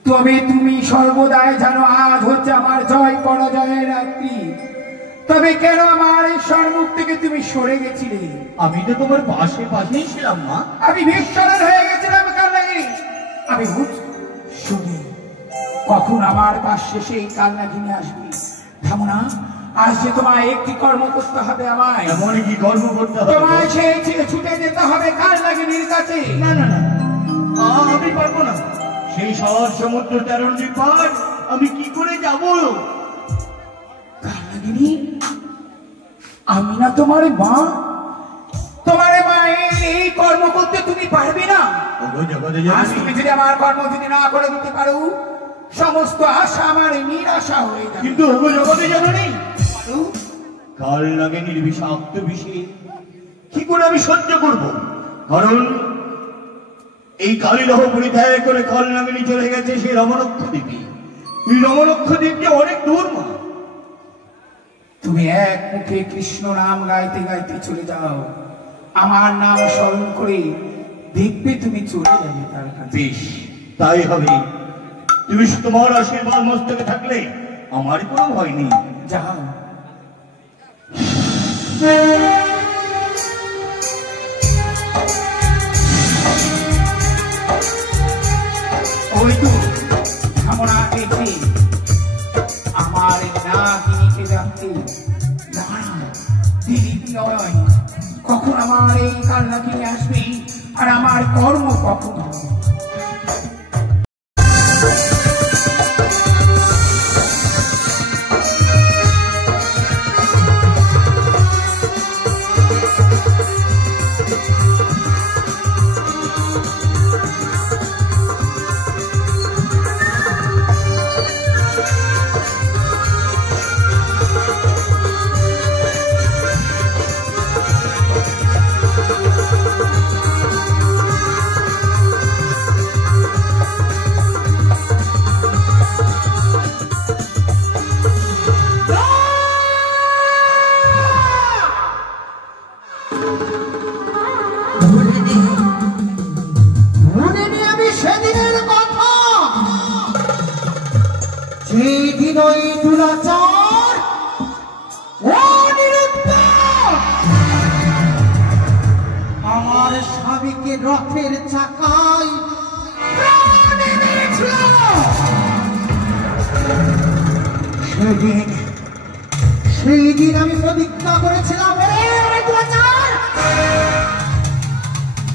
তবে তুমি সর্বদাই জানো আজ হচ্ছে আমার জয় পরাজয়ের রাত্রি। তবে কেন আমার এই সম্মুখ থেকে তুমি সরে গেছিলে? আমি তো তোমার পাশে পাশেই ছিলাম মা। আমি বিস্মরণ হয়ে গেছিলাম কালনাগিনী। আমি শুনি কখন আমার পাশে সেই কালনাগিনী আসবে। থামনা, আজ যে তোমায় একটি কর্ম করতে হবে আমায়। এমন কি কর্ম করতে হবে? তোমায় সেই ছেলে ছুটে যেতে হবে কালনাগিনীর কাছে। না না না, আমি পারবো না। সেই শহর সমুদ্র তেরোটি পার আমি কি করে যাব? কালনাগিনী, আমি না তোমার মা? তোমার মায়ের এই কর্ম করতে তুমি পারবে না। আজ তুমি যদি আমার কর্ম যদি না করে দিতে পারো, সমস্ত আশা আমার নিরাশা হয়ে যাবে। কিন্তু ওগো জগতে জননী, কাল নাগিনীর বিষাক্ত বিষে কি করে আমি সহ্য করব? কারণ এই কালীলহ পরিত্যাগ করে কাল নাগিনী চলে গেছে সেই রমণক্ষ দ্বীপে। এই রমণক্ষ দ্বীপটি অনেক দূর মা। তুমি এক মুখে কৃষ্ণ নাম গাইতে গাইতে চলে যাও, আমার নাম স্মরণ করে দেখবে তুমি চলে যাবে তার কাছে। বেশ, তাই হবে। তুমি তোমার আশীর্বাদ মস্তকে থাকলে আমার কোনো ভয় নেই। যাও। ওই তো আমরা দেখি আমার নাগিনীকে ডাকতে। না দিদি নয়, কখন আমার এই কাল নাগিনী আসবে আর আমার কর্ম কখন হবে? আমার স্বামীকে রথের চাকায় সেই দিন আমি প্রতিজ্ঞা করেছিলাম,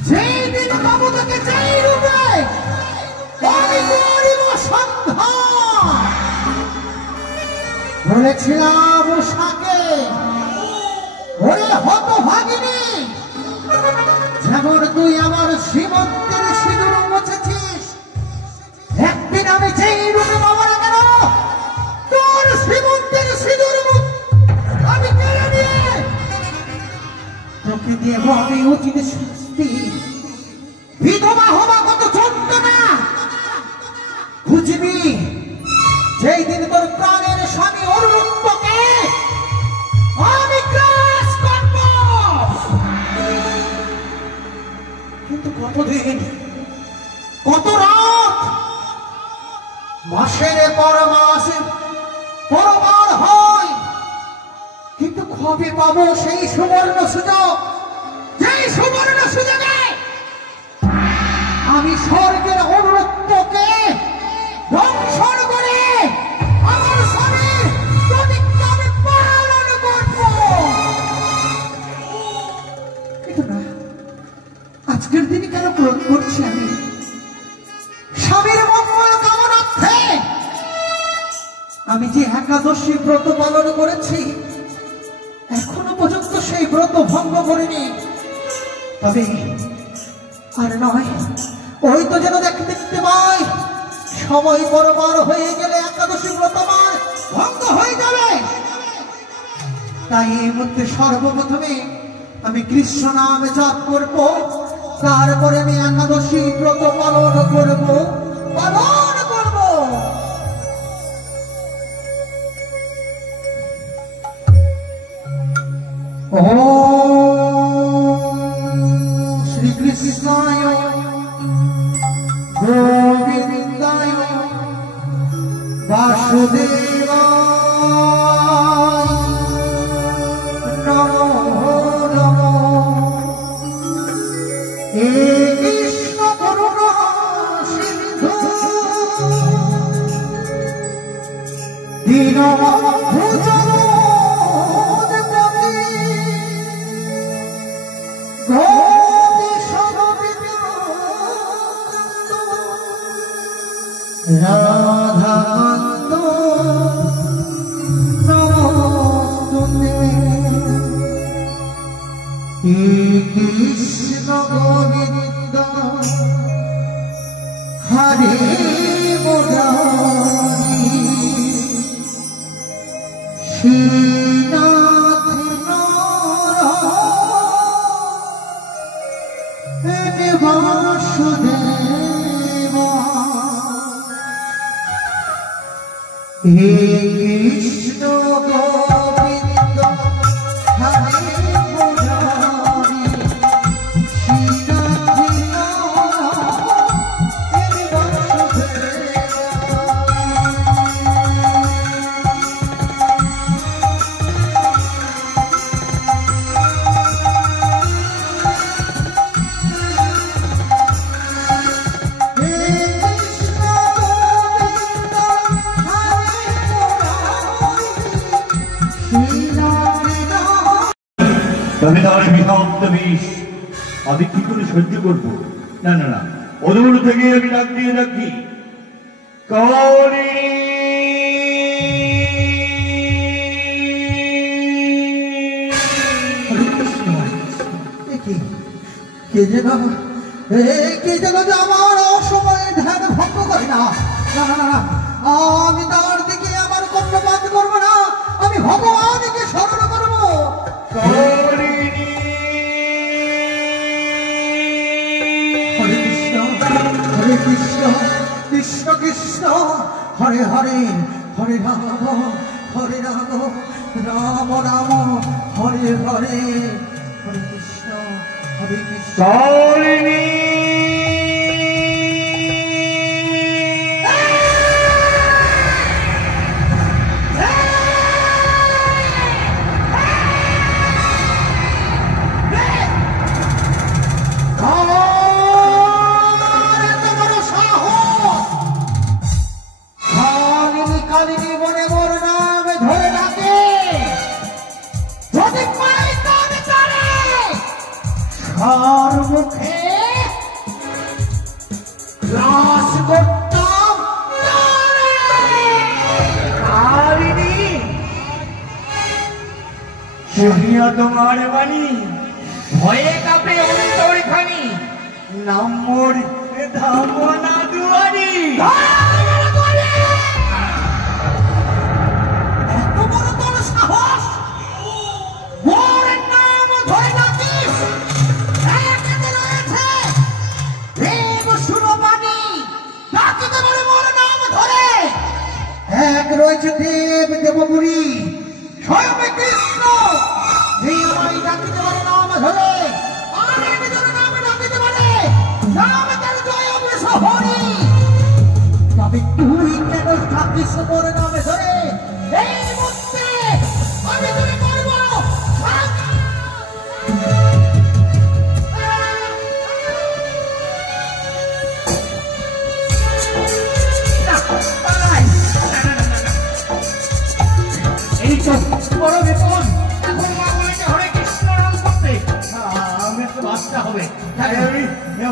যেই দিন বাবু তোকে যেই রূপে বলেছিলাম উষাকে, ওরে হতভাগিনী, যেমন তুই আমার শ্রীমন্তের সিঁদুর মুছেছিস, একদিন আমি যেই রূপে পাবো না কেন তোর শ্রীমন্তের সিঁদুর আমি কেড়ে নিয়ে তোকে দেব আমি উচিত শাস্তি। বিধবা হবা কত যন্ত্রণা বুঝবি যেই দিন তোর প্রাণের স্বামী অরুণকে আমি গ্রাস করব। কিন্তু কতদিন, কত রাত, মাসের পর মাস পরবার হয়, কিন্তু কবে পাবো সেই সুবর্ণ সুযোগ, যেই সুবর্ণ সুযোগে আমি স্বর্গের অনুরক্তকে দংশন করে আমার স্বামীর প্রতিজ্ঞা আমি পালন করব। কিন্তু না, আজকের দিনে কেন ক্রোধ করছি আমি? স্বামীর মঙ্গল কামনার্থে আমি যে একাদশী ব্রত পালন করেছি, এখনো পর্যন্ত সেই ব্রত ভঙ্গ করিনি। তবে আর নয়, ওই তো যেন দেখতে পাই সময় বরাবর হয়ে গেলে একাদশী ব্রত আমার ভঙ্গ হয়ে যাবে। তাই এই মধ্যে সর্বপ্রথমে আমি কৃষ্ণ নাম জপ করব, তারপরে আমি একাদশী ব্রত পালন করব। শ্রীকৃষ্ণায় গোবিন্দায় বাসুদেবায় নমো নমো। হে কৃষ্ণ করুণা সিন্ধু দীনবন্ধু রাধাকান্ত নমস্তুতে। হে কৃষ্ণ গোবিন্দ হরে মুরারি শ্রীনাথ নারায়ণ বাসুদেবা। হে কৃষ্ণ গোবিন্দ তবে তার বিষাক্ত বিষ আমি কি করে সহ্য করবো? না না না, অদূর থেকে আমি ডাক দিয়ে রাখি, কালী কে যেন আমার অসময়ে ধ্যান ভঙ্গ করে না। না না না, আমি তার দিকে আমার কর্ণপাত করবো না, আমি ভগবানকে স্মরণ করবো। হরে কৃষ্ণ কৃষ্ণ কৃষ্ণ হরে হরে, হরে রাম হরে রাম, রাম রাম হরে হরে, হরে কৃষ্ণ হরে কৃষ্ণ। মুখে গ্রাস করতাম শুনিয়া তোমার বাণী ভয়ে কাঁপে অন্তর খানি, নাম মোর ধামনা দুয়ারি। এত বড় তোর সাহস, মোর নাম ধরে ডাকিস? এখানে রয়েছে দেব সুরবাণী, ডাকিতে বলে মোর নাম ধরে। এক রয়েছে দেব দেবপুরী স্বয়ং কৃষ্ণ, যে আমায় ডাকিতে বলে নাম ধরে, আর একজন নাম ডাকিতে বলে নাম তার জয় হরি। তবে তুই কেন ডাকিস মোর নাম ধরে? এই মুহূর্তে আমি তোকে করব এই তো বড় বিপদ। এখন বাংলাতে হরে কৃষ্ণ নাম করতে আমি একটা বাচ্চা হবে।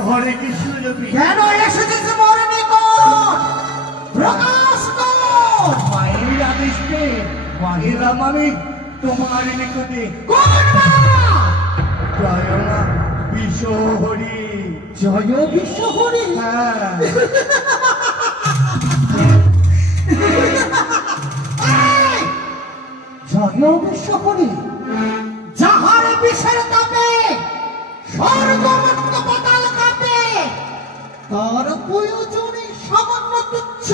হরে কৃষ্ণ জপি। কেন এসেছিস মোর নিকট? প্রকাশ কর। মায়ের আদেশে এলাম আমি তোমার নিকটে। কোন মা? জয় মা বিশ্বহরি। জয় বিশ্বহরি। হ্যাঁ, জয় বিশ্বহরি, যাহার বিষের তাপে স্বর্গমত্ত পাতাল কাঁপে, তার প্রয়োজনে সামান্য তুচ্ছ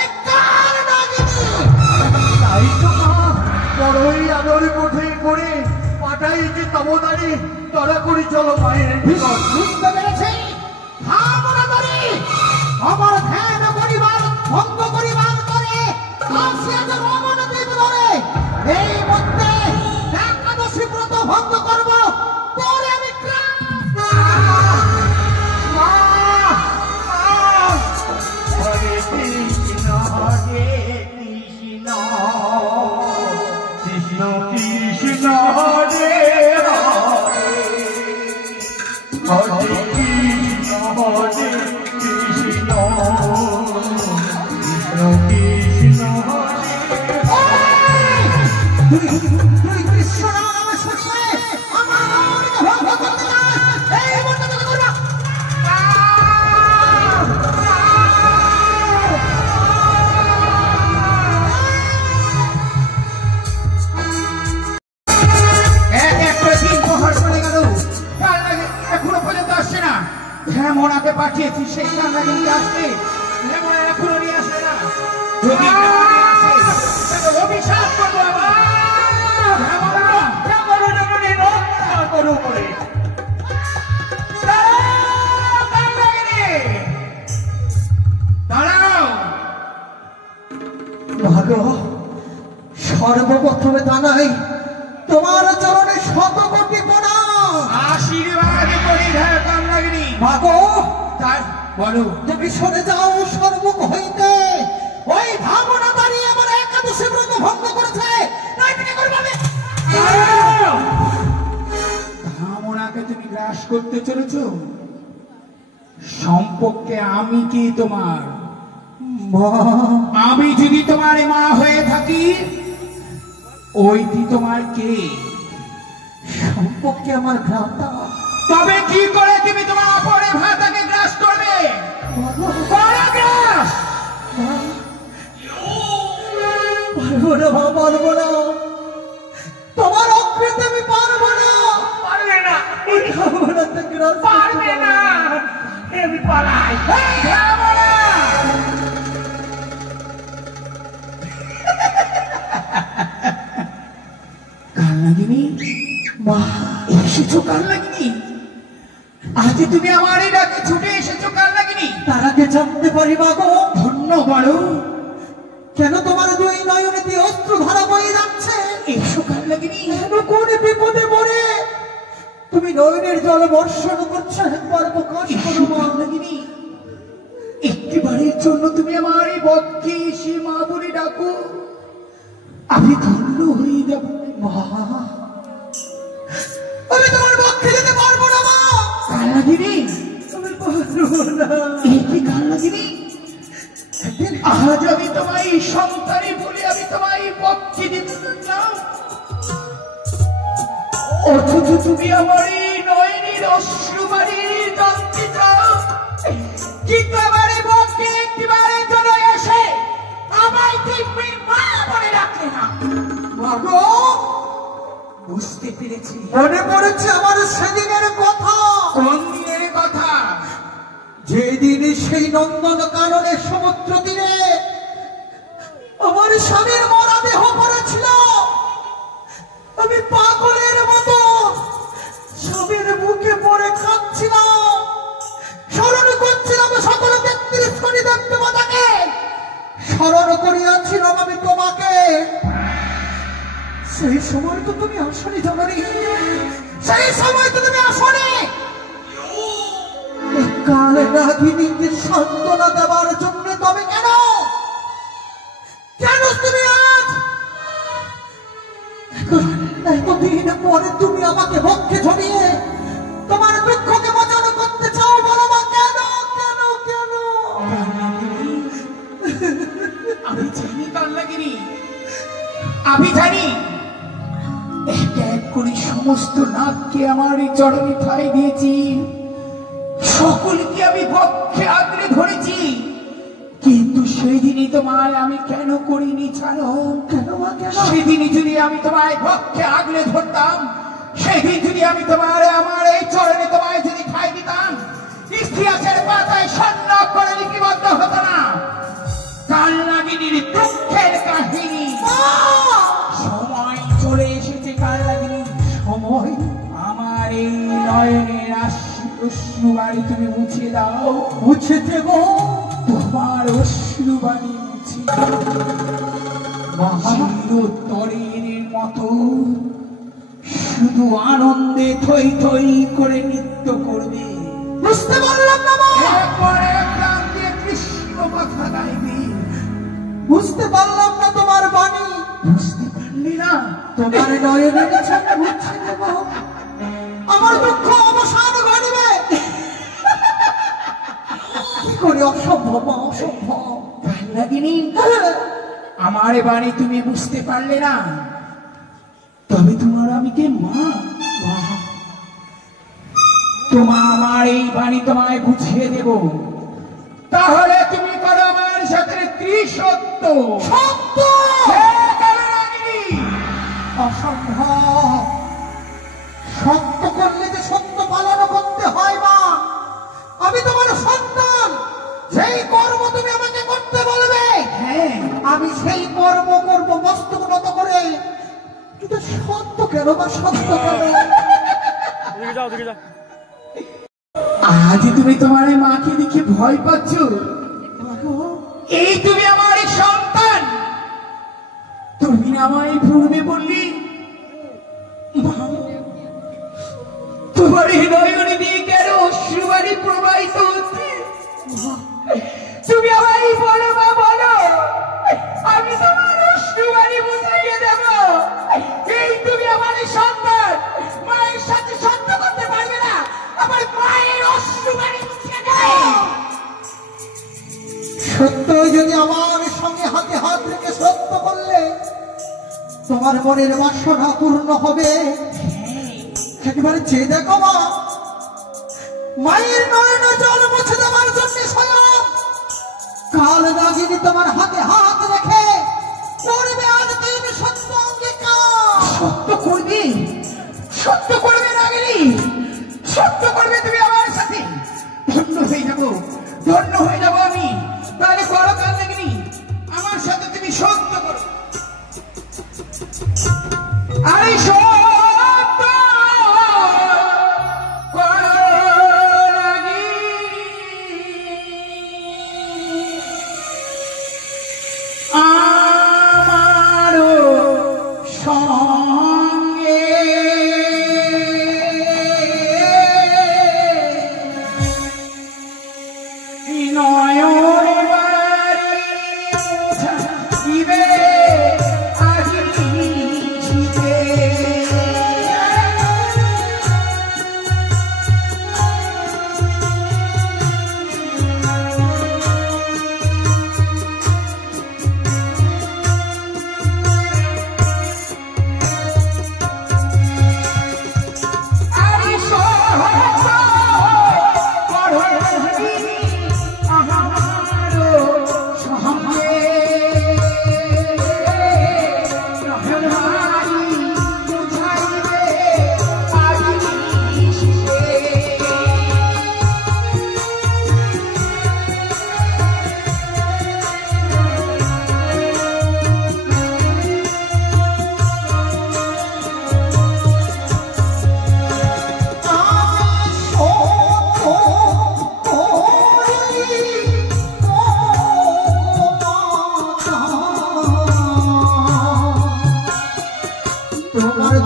এই কার নাগিনী। তাই তো মা বড়ই আদর পথে করে পাঠাইছে তবদারি, তারা করি চলো মায়ের নিকট। বুঝতে পেরেছি, ভাবনা করি আমার ধ্যান করিবার ভঙ্গ করিবার করে আসিয়াছে রমণ দ্বীপ ধরে। এই মধ্যে একাদশী ব্রত ভঙ্গ করব, পরে আমি হরে কৃষ্ণ হরে কৃষ্ণ, কৃষ্ণ কৃষ্ণ হরে হরে, হরে কৃষ্ণ হরে কৃষ্ণ, কৃষ্ণ কৃষ্ণ তুই কৃষ্ণ নাম শুনে আমার ভঙ্গ করতে চাস? এই মধ্যে তোকে করব। এক এক করে 3 প্রহর চলে গেল, কাল লাগে এখনো পর্যন্ত আসছে না। হেমনাকে পাঠিয়েছি সেই কাল লাগে নিয়ে আসতে, হেমনা এখনো নিয়ে আসে না। যদি না নিয়ে আসে, তাহলে অভিশাপ করবো আবার। হেমনা, হেমনা জননী রক্ষা করো বলে। দাঁড়াও, কাল লাগেনি। দাঁড়াও। ভাগো, সর্বপ্রথমে জানাই তোমার চরণে শত কোটি প্রণাম। আশীর্বাদ করি ধ্যান কাল লাগেনি। ভাগো, তাই বলো। তুমি সরে যাও সর্বমুখ হইতে। ওই ভাবনা দাঁড়িয়ে আমার একাদশী ব্রত ভঙ্গ করেছে, তাই তুমি করবে আমি। দাঁড়াও। করতে চলেছ? সম্পর্কে আমি কি তোমার মা? আমি যদি তোমার মা হয়ে থাকি, ওইটি তোমার কে? সম্পর্কে আমার ভ্রাতা। তবে কি করে তুমি তোমার অপরের ভ্রাতাকে গ্রাস করবে? গ্রাস পারবো না মা, পারবো না। তোমার অকৃতে আমি পারবো না। পারবে না, পারবো না, তো গ্রাস পারবে না। আমি পালাই। যাবো না। কাল লাগিনি মা, এসেছো? কাল লাগিনি আজ তুমি আমার এই ডাকে ছুটে এসেছো? কাল লাগিনি তার আগে জানতে পারি মা গো, ধন্য বলো, কেন তোমার দুই নয়নেতে অস্ত্র ধারা বয়ে যাচ্ছে? এসো কাল লাগিনি। কেন কোন বিপদে পড়ে তুমি নয়নের জল বর্ষণ করছো? একবার প্রকাশ করো মা। কাল লাগিনি, একটিবারের জন্য তুমি আমার এই বক্ষে এসে মা বলে ডাকো, আমি ধন্য হয়ে যাব। মা, আমি তোমার পক্ষে যেতে পারবো না মা। কাল লাগিনি, আমি পারবো না। এই কি কাল লাগিনি? আজ আমি তোমায় সন্তানে বলে আমি তোমায় পক্ষে দিতে চাই, অথচ তুমি আমার এই নয়নের অশ্রুবাণীর জানতে চাও, কিন্তু আমার এই পক্ষে একটিবারের জন্য এসে আমায় তুমি মা বলে ডাকলে না। মা গো, বুঝতে পেরেছি মনে পড়েছে আমার সেদিনের কথা। কোন দিনের কথা? যেদিন সেই নন্দন কাননে সমুদ্র তীরে আমার স্বামীর মরা দেহ পড়েছিল, আমি পাগলের মতো স্বামীর বুকে পড়ে কাঁদছিলাম, স্মরণ করছিলাম সকল ৩৩ কোটি দেবতাকে, স্মরণ করিয়াছিলাম আমি তোমাকে। সেই সময় তো তুমি আসনি জননী, সেই সময় তো তুমি আসনি। কাল নাগিনীকে সান্ত্বনা দেওয়ার জন্য তবে কেন কেন তুমি আজ এতদিন পরে তুমি আমাকে পক্ষে ঝরিয়ে তোমার দুঃখকে মোচন করতে চাও? বলো মা, কেন কেন কেন? আমি জানি কাল লাগিনি, আমি জানি এক এক করে সমস্ত নাককে আমার এই চরণে ঠাঁই দিয়েছি, সকলকে আমি পক্ষে আঁকড়ে ধরেছি, কিন্তু সেদিনই তোমায় আমি কেন করিনি জানো? কেন মা, কেন? সেদিনই যদি আমি তোমায় পক্ষে আগলে ধরতাম, সেদিন যদি আমি তোমার আমার এই চরণে তোমায় যদি ঠাঁই দিতাম, ইতিহাসের পাতায় স্বর্ণ করে লিপিবদ্ধ হতো না কাল লাগিনির দুঃখের কাহিনী। সময় চলে এসেছে কাল লাগিনি, সময়। আমার এই নয়নের অশ্রুবাণী তুমি মুছে দাও, মুছে দেব তোমার অশ্রুবাণী মুছে চিরতরের মতো শুধু আনন্দে থই থই করে নৃত্য করবে। বুঝতে পারলাম না মা, একবারে প্রাণ দিয়ে কৃষ্ণ কথা গাইবে। বুঝতে পারলাম না তোমার বাণী। বুঝতে পারলি না? তোমার নয়নের কাছে আমি মুছে দেব, আমার দুঃখ অবসান ঘটবে। কি করে? অসম্ভব মা, অসম্ভব। কাল লাগিনি, আমার এ বাণী তুমি বুঝতে পারলে না, তবে তোমার আমি কে মা? তোমার আমার এই বাণী তোমায় বুঝিয়ে দেব, তাহলে তুমি করো আমার সাথে ত্রিসত্য। সত্য? কাল লাগিনি, অসম্ভব। সত্য করলে যে সত্য পালন করতে হয় মা। আমি তোমার সন্তান, যেই কর্ম তুমি আমাকে করতে বলবে হ্যাঁ আমি সেই কর্ম করবো মস্তক নত করে। কিন্তু সত্য কেন বা, সত্য কেন? আজ তুমি তোমার এই মাকে দেখে ভয় পাচ্ছ? এই তুমি আমার এই সন্তান, তুমি না আমায় পূর্বে বললি মা, তোমার এই নয়নে দিয়ে কেন অশ্রুবাণী প্রবাহিত হচ্ছে? তুমি আমায় বলো মা, বলো, আমি তোমার অশ্রুবাণী বুঝাইয়ে দেব। এই তুমি আমার এই সন্তান, মায়ের সাথে সত্য করতে পারবে না, হাত থেকে সত্য করলে তোমার মনের বাসনা পূর্ণ হবে। একবারে চেয়ে দেখো মা, মায়ের নয়নে জল মুছে দেওয়ার জন্য স্বয়ং কাল নাগিনী তোমার হাতে হাত রেখে করবে আজ দিন সত্য অঙ্গীকার। সত্য করবে, সত্য করবে নাগিনী, সত্য করবে তুমি আমার সাথে। ধন্য হয়ে যাবো, ধন্য হয়ে যাবো আমি। তাহলে করো কাল নাগিনী, আমার সাথে তুমি সত্য করো। আরে সত্য করো নাগিনী, আমারও সঙ্গে নয়নের বাড়ি মুছাইবে আজি নিশিতে। আরে সত্য করো নাগিনী, আমারও সঙ্গে নয়নের বাড়ি মুছাইবে আজি নিশিতে। তোমার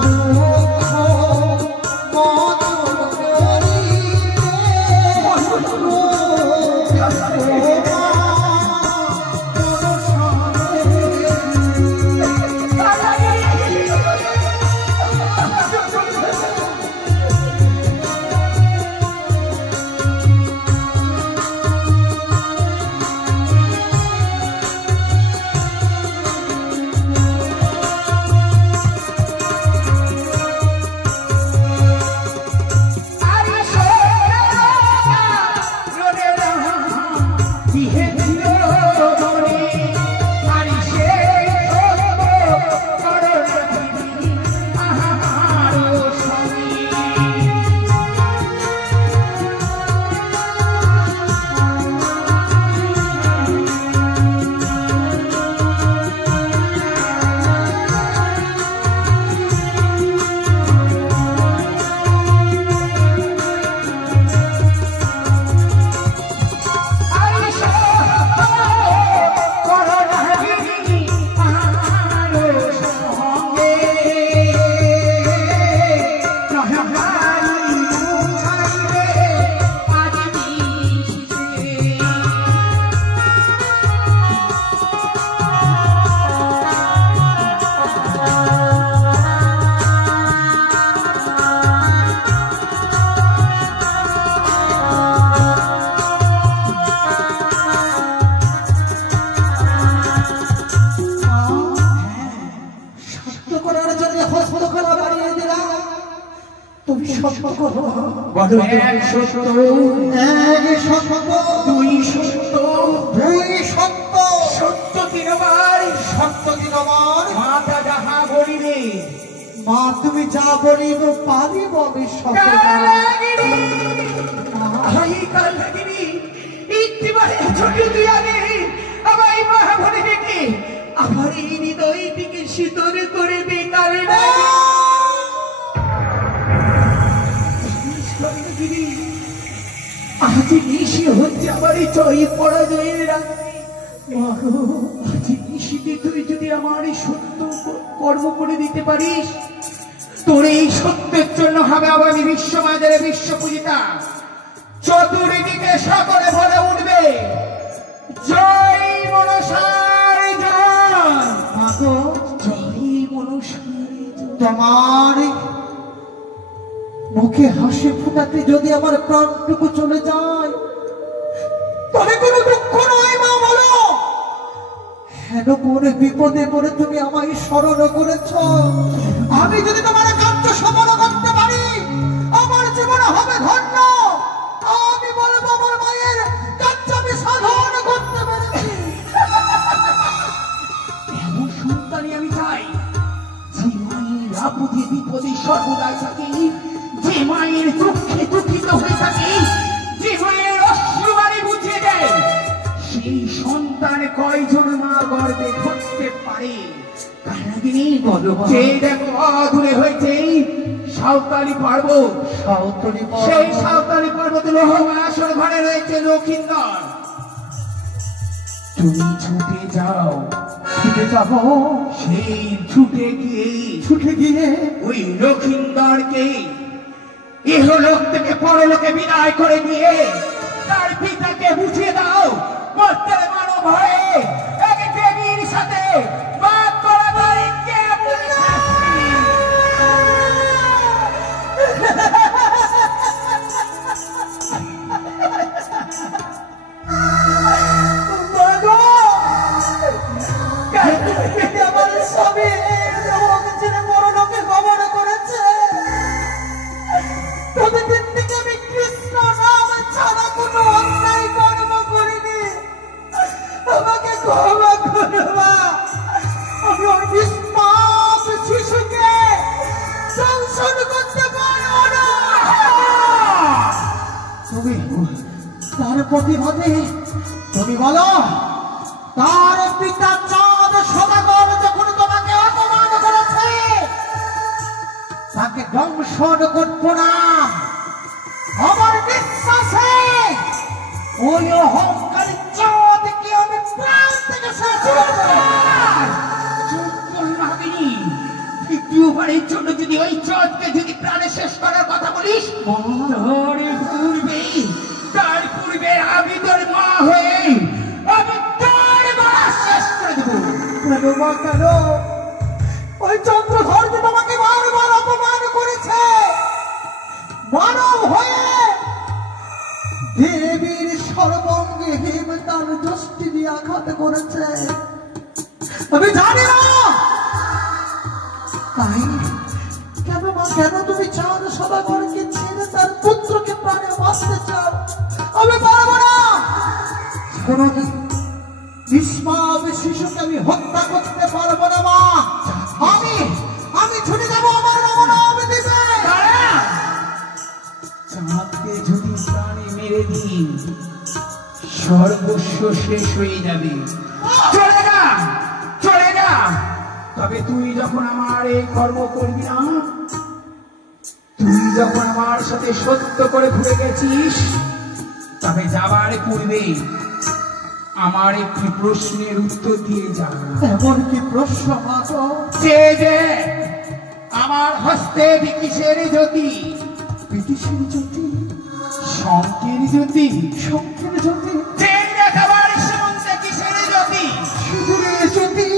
দুঃখ মতন এক সত্য, এক সত্য, দুই সত্য, দুই সত্য, সত্য তিনবার, সত্য তিনবার। মাতা যাহা বলিবে, মা তুমি যা বলিব পারিব আমি সত্য। কাল নাগিনী ইতিবারে ছুটি দিয়া নে আমার এই মহাভরে ডেকে আমার এই হৃদয়টিকে শীতল করবে কাল নাগিনী। আজ নিশি হচ্ছে আমার এই জয় পরাজয়ের রাত্রি। আজ নিশিতে তুই যদি আমার এই সত্য কর্ম করে দিতে পারিস, তোর এই সত্যের জন্য হবে আগামী বিশ্ব বাজারে বিশ্ব পূজিতা। চতুর্দিকে সকলে বলে উঠবে জয় মনসার জয়। জয় মনসার। তোমার মুখে হাসি ফুটাতে যদি আমার প্রাণটুকু চলে যায় তবে কোনো দুঃখ নয় মা, বলো কেন কোন বিপদে পড়ে তুমি আমায় স্মরণ করেছ? আমি যদি তোমার কার্য সফল করতে পারি আমার জীবন হবে ধন্য। আমি বলবো আমার মায়ের কার্য আমি সাধন করতে পেরেছি। এমন সন্তানই আমি চাই, যে মায়ের আপদে বিপদে সর্বদাই থাকে, যে মায়ের দুঃখে দুঃখিত হয়ে থাকে, যে মায়ের অশ্রুবাণী বুঝিয়ে দেয়। সেই সন্তান কয়জন মা গর্বে ধরতে পারে? যে দেখো অদূরে হয়েছে সাঁওতালি পর্বত, সেই সাঁওতালি পর্বত লোহমায়াসর ঘরে রয়েছে লক্ষিন্দর। তুমি ছুটে যাও, ছুটে যাব। সেই ছুটে গিয়ে ওই লক্ষিন্দরকে ইহলোক থেকে পরলোকে বিদায় করে দিয়ে তার পিতাকে বুঝিয়ে দাও মর্তের মানব হয়ে এক দেবীর সাথে বাদ করাবারে কেমন শাস্তি। আমার স্বামী ছেড়ে বড় লোকে গমন করেছে। প্রতিদিন থেকে আমি কৃষ্ণ নাম ছাড়া কোনো অন্যায় কর্ম করিনি। আমাকে ক্ষমা করো মা। আমি ওই নিষ্পাপ শিশুকে দংশন করতে পারবো না। তুমি তার প্রতিবাদে তুমি বলো তার পিতা চাঁদ সদাগর যখন তোমাকে অপমান করেছে তাকে দংশন করবো না। আমার বিশ্বাসে ওই অহংকারী চাঁদকে আমি প্রাণ থেকে শেষ করবো। দ্বিতীয়বারের জন্য যদি ওই চাঁদকে যদি প্রাণে শেষ করার কথা বলিস, তার পূর্বে আমি তোর মা হয়ে আমি তোর মারা শেষ করে দেবো। কেন মা কেন? ওই চন্দ্রধর যে তোমাকে বারবার অপমান করেছে, মানব হয়ে দেবীর সর্বঙ্গে হেম তার দৃষ্টি দিয়ে আঘাত করেছে। আমি জানি না তাই কেন মা, কেন তুমি চাঁদ সদাগরকে ছেড়ে তার পুত্রকে প্রাণে বাঁচতে চাও? আমি পারবো না। কোনদিন নিষ্পাপ শিশুকে আমি হত্যা করতে পারবো না মা। আমি ছুটে যাবো আমার নাম দিবে। চাঁদকে যদি প্রাণে মেরে দিই সর্বস্ব শেষ হয়ে যাবে। চলে যা, চলে যা। তবে তুই যখন আমার এই কর্ম করবি না, তুই যখন আমার সাথে সত্য করে ঘুরে গেছিস, তবে যাবার পূর্বে আমার একটি প্রশ্নের উত্তর দিয়ে যা। এমন কি প্রশ্ন মাত্র? যে আমার হস্তে কিসের জ্যোতি? বিদেশের জ্যোতি, শঙ্কের জ্যোতি। শঙ্কের জ্যোতি, দেখাবার সীমন্তে কিসের জ্যোতি? সিঁদুরের জ্যোতি।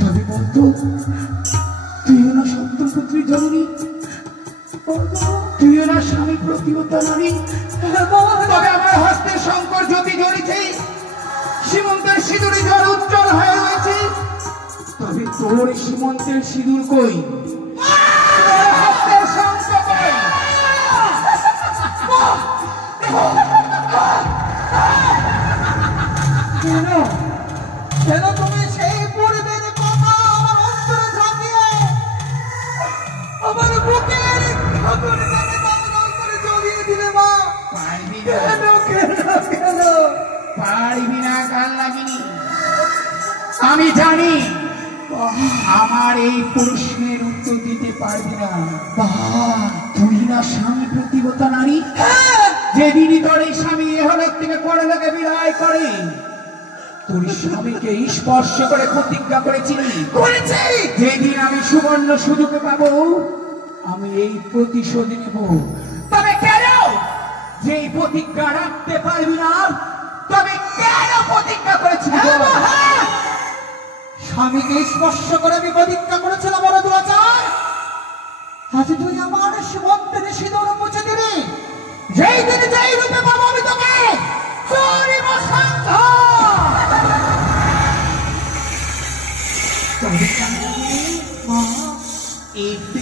তবে বলতো তুইও না সত্যপুত্রী জননী, তুইও না স্বামী প্রতিবদ্ধ নারী। তবে আমার হস্তে শঙ্কর জ্যোতি জ্বলিছে, সীমন্তের সিঁদুরে জল উজ্জ্বল হয়ে রয়েছে। তবে তোর সীমন্তের সিঁদুর কই? হস্তের শঙ্খ কই? কেন তুমি সেই পূর্বের কথা আমার অন্তরে ঝাঁকিয়ে আমার বুকের খাতুন মেরে দাল করে জ্বলিয়ে দিলে মা? পারবি কেন কেন কেন? পারবি না কাল লাগিনি। আমি জানি আমার এই প্রশ্নের উত্তর দিতে পারবি না। তুই না স্বামী প্রতিবতা নারী? যেদিনই তোর এই স্বামী এহলোক থেকে পরলোকে বিদায় করে, তোর স্বামীকে স্পর্শ করে প্রতিজ্ঞা করেছিলি, যেদিন আমি সুবর্ণ সুযোগে পাবো আমি এই প্রতিশোধ নেব। তবে কেন যে প্রতিজ্ঞা রাখতে পারবি না? তবে কেন প্রতিজ্ঞা করেছিলি? স্বামীকে স্পর্শ করে আমি প্রতিজ্ঞা করেছিলাম বড় দুরাচার, আজ তুই আমার সীমন্তের সিঁদুর মুছে দিবি। যেই দিন যেই রূপে পাবো আমি তোকে চোর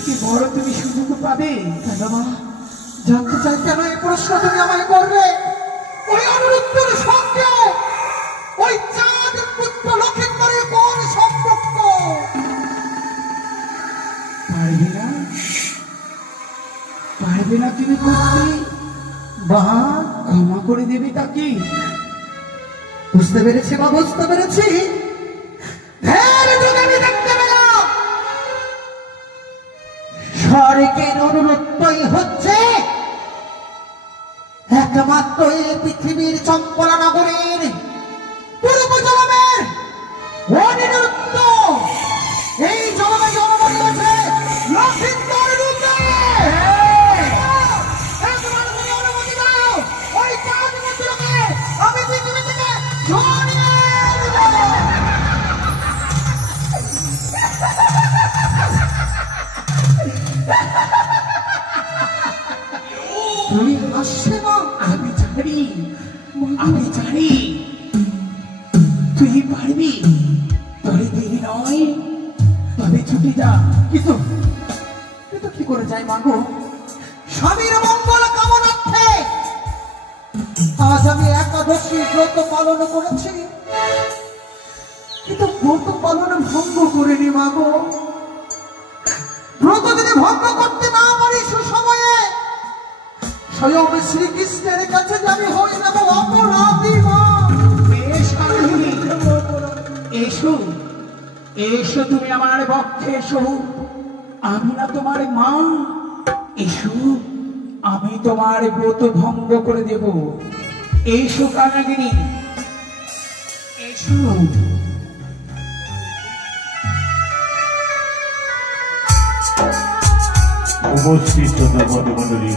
থেকে বড় তুমি সুযোগ পাবে? কেন মা জানতে চাই কেন এই প্রশ্ন তুমি আমায় করবে? ওই অনুরুদ্ধের সঙ্গে ওই চাঁদ পুত্র লক্ষিন্দরের কোন সম্পর্ক? পারবে না, পারবে না তুমি করতে? বা ক্ষমা করে দেবে তাকে? বুঝতে পেরেছি মা, বুঝতে পেরেছি। আমি দেখতে পেলাম স্বর্গের অনুরুদ্ধই হচ্ছে একমাত্র এই পৃথিবীর চম্পলা নগরীর পূর্ব জলমের অনিরুদ্ধ। এই জলমে জন্ম নিয়েছে লক্ষিন্দর রূপে। একবার তুমি অনুমতি দাও, ওই চাঁদ পুত্রকে আমি পৃথিবী থেকে সরিয়ে দেব। তুমি হাসছে মা? আমি জানি, আমি জানি তুই পারবি। তবে দেরি নয়, তবে ছুটে যা। কিন্তু কিন্তু কি করে যাই মা গো? স্বামীর মঙ্গল কামনার্থে আজ আমি একাদশী ব্রত পালন করেছি, কিন্তু ব্রত পালন ভঙ্গ করিনি মা গো। ব্রত যদি ভঙ্গ করতে না পারি সুসময়ে স্বয়ং শ্রীকৃষ্ণের কাছে আমি হয়ে যাব অপরাধী মা। বেশ কাকুলি, এসো এসো, তুমি আমার পক্ষে এসো। আমি না তোমার মা? এসো, আমি তোমার ব্রত ভঙ্গ করে দেব। এসো কানাগিনী, এসো। উপস্থিত শ্রোতা বন্ধু মণ্ডলী,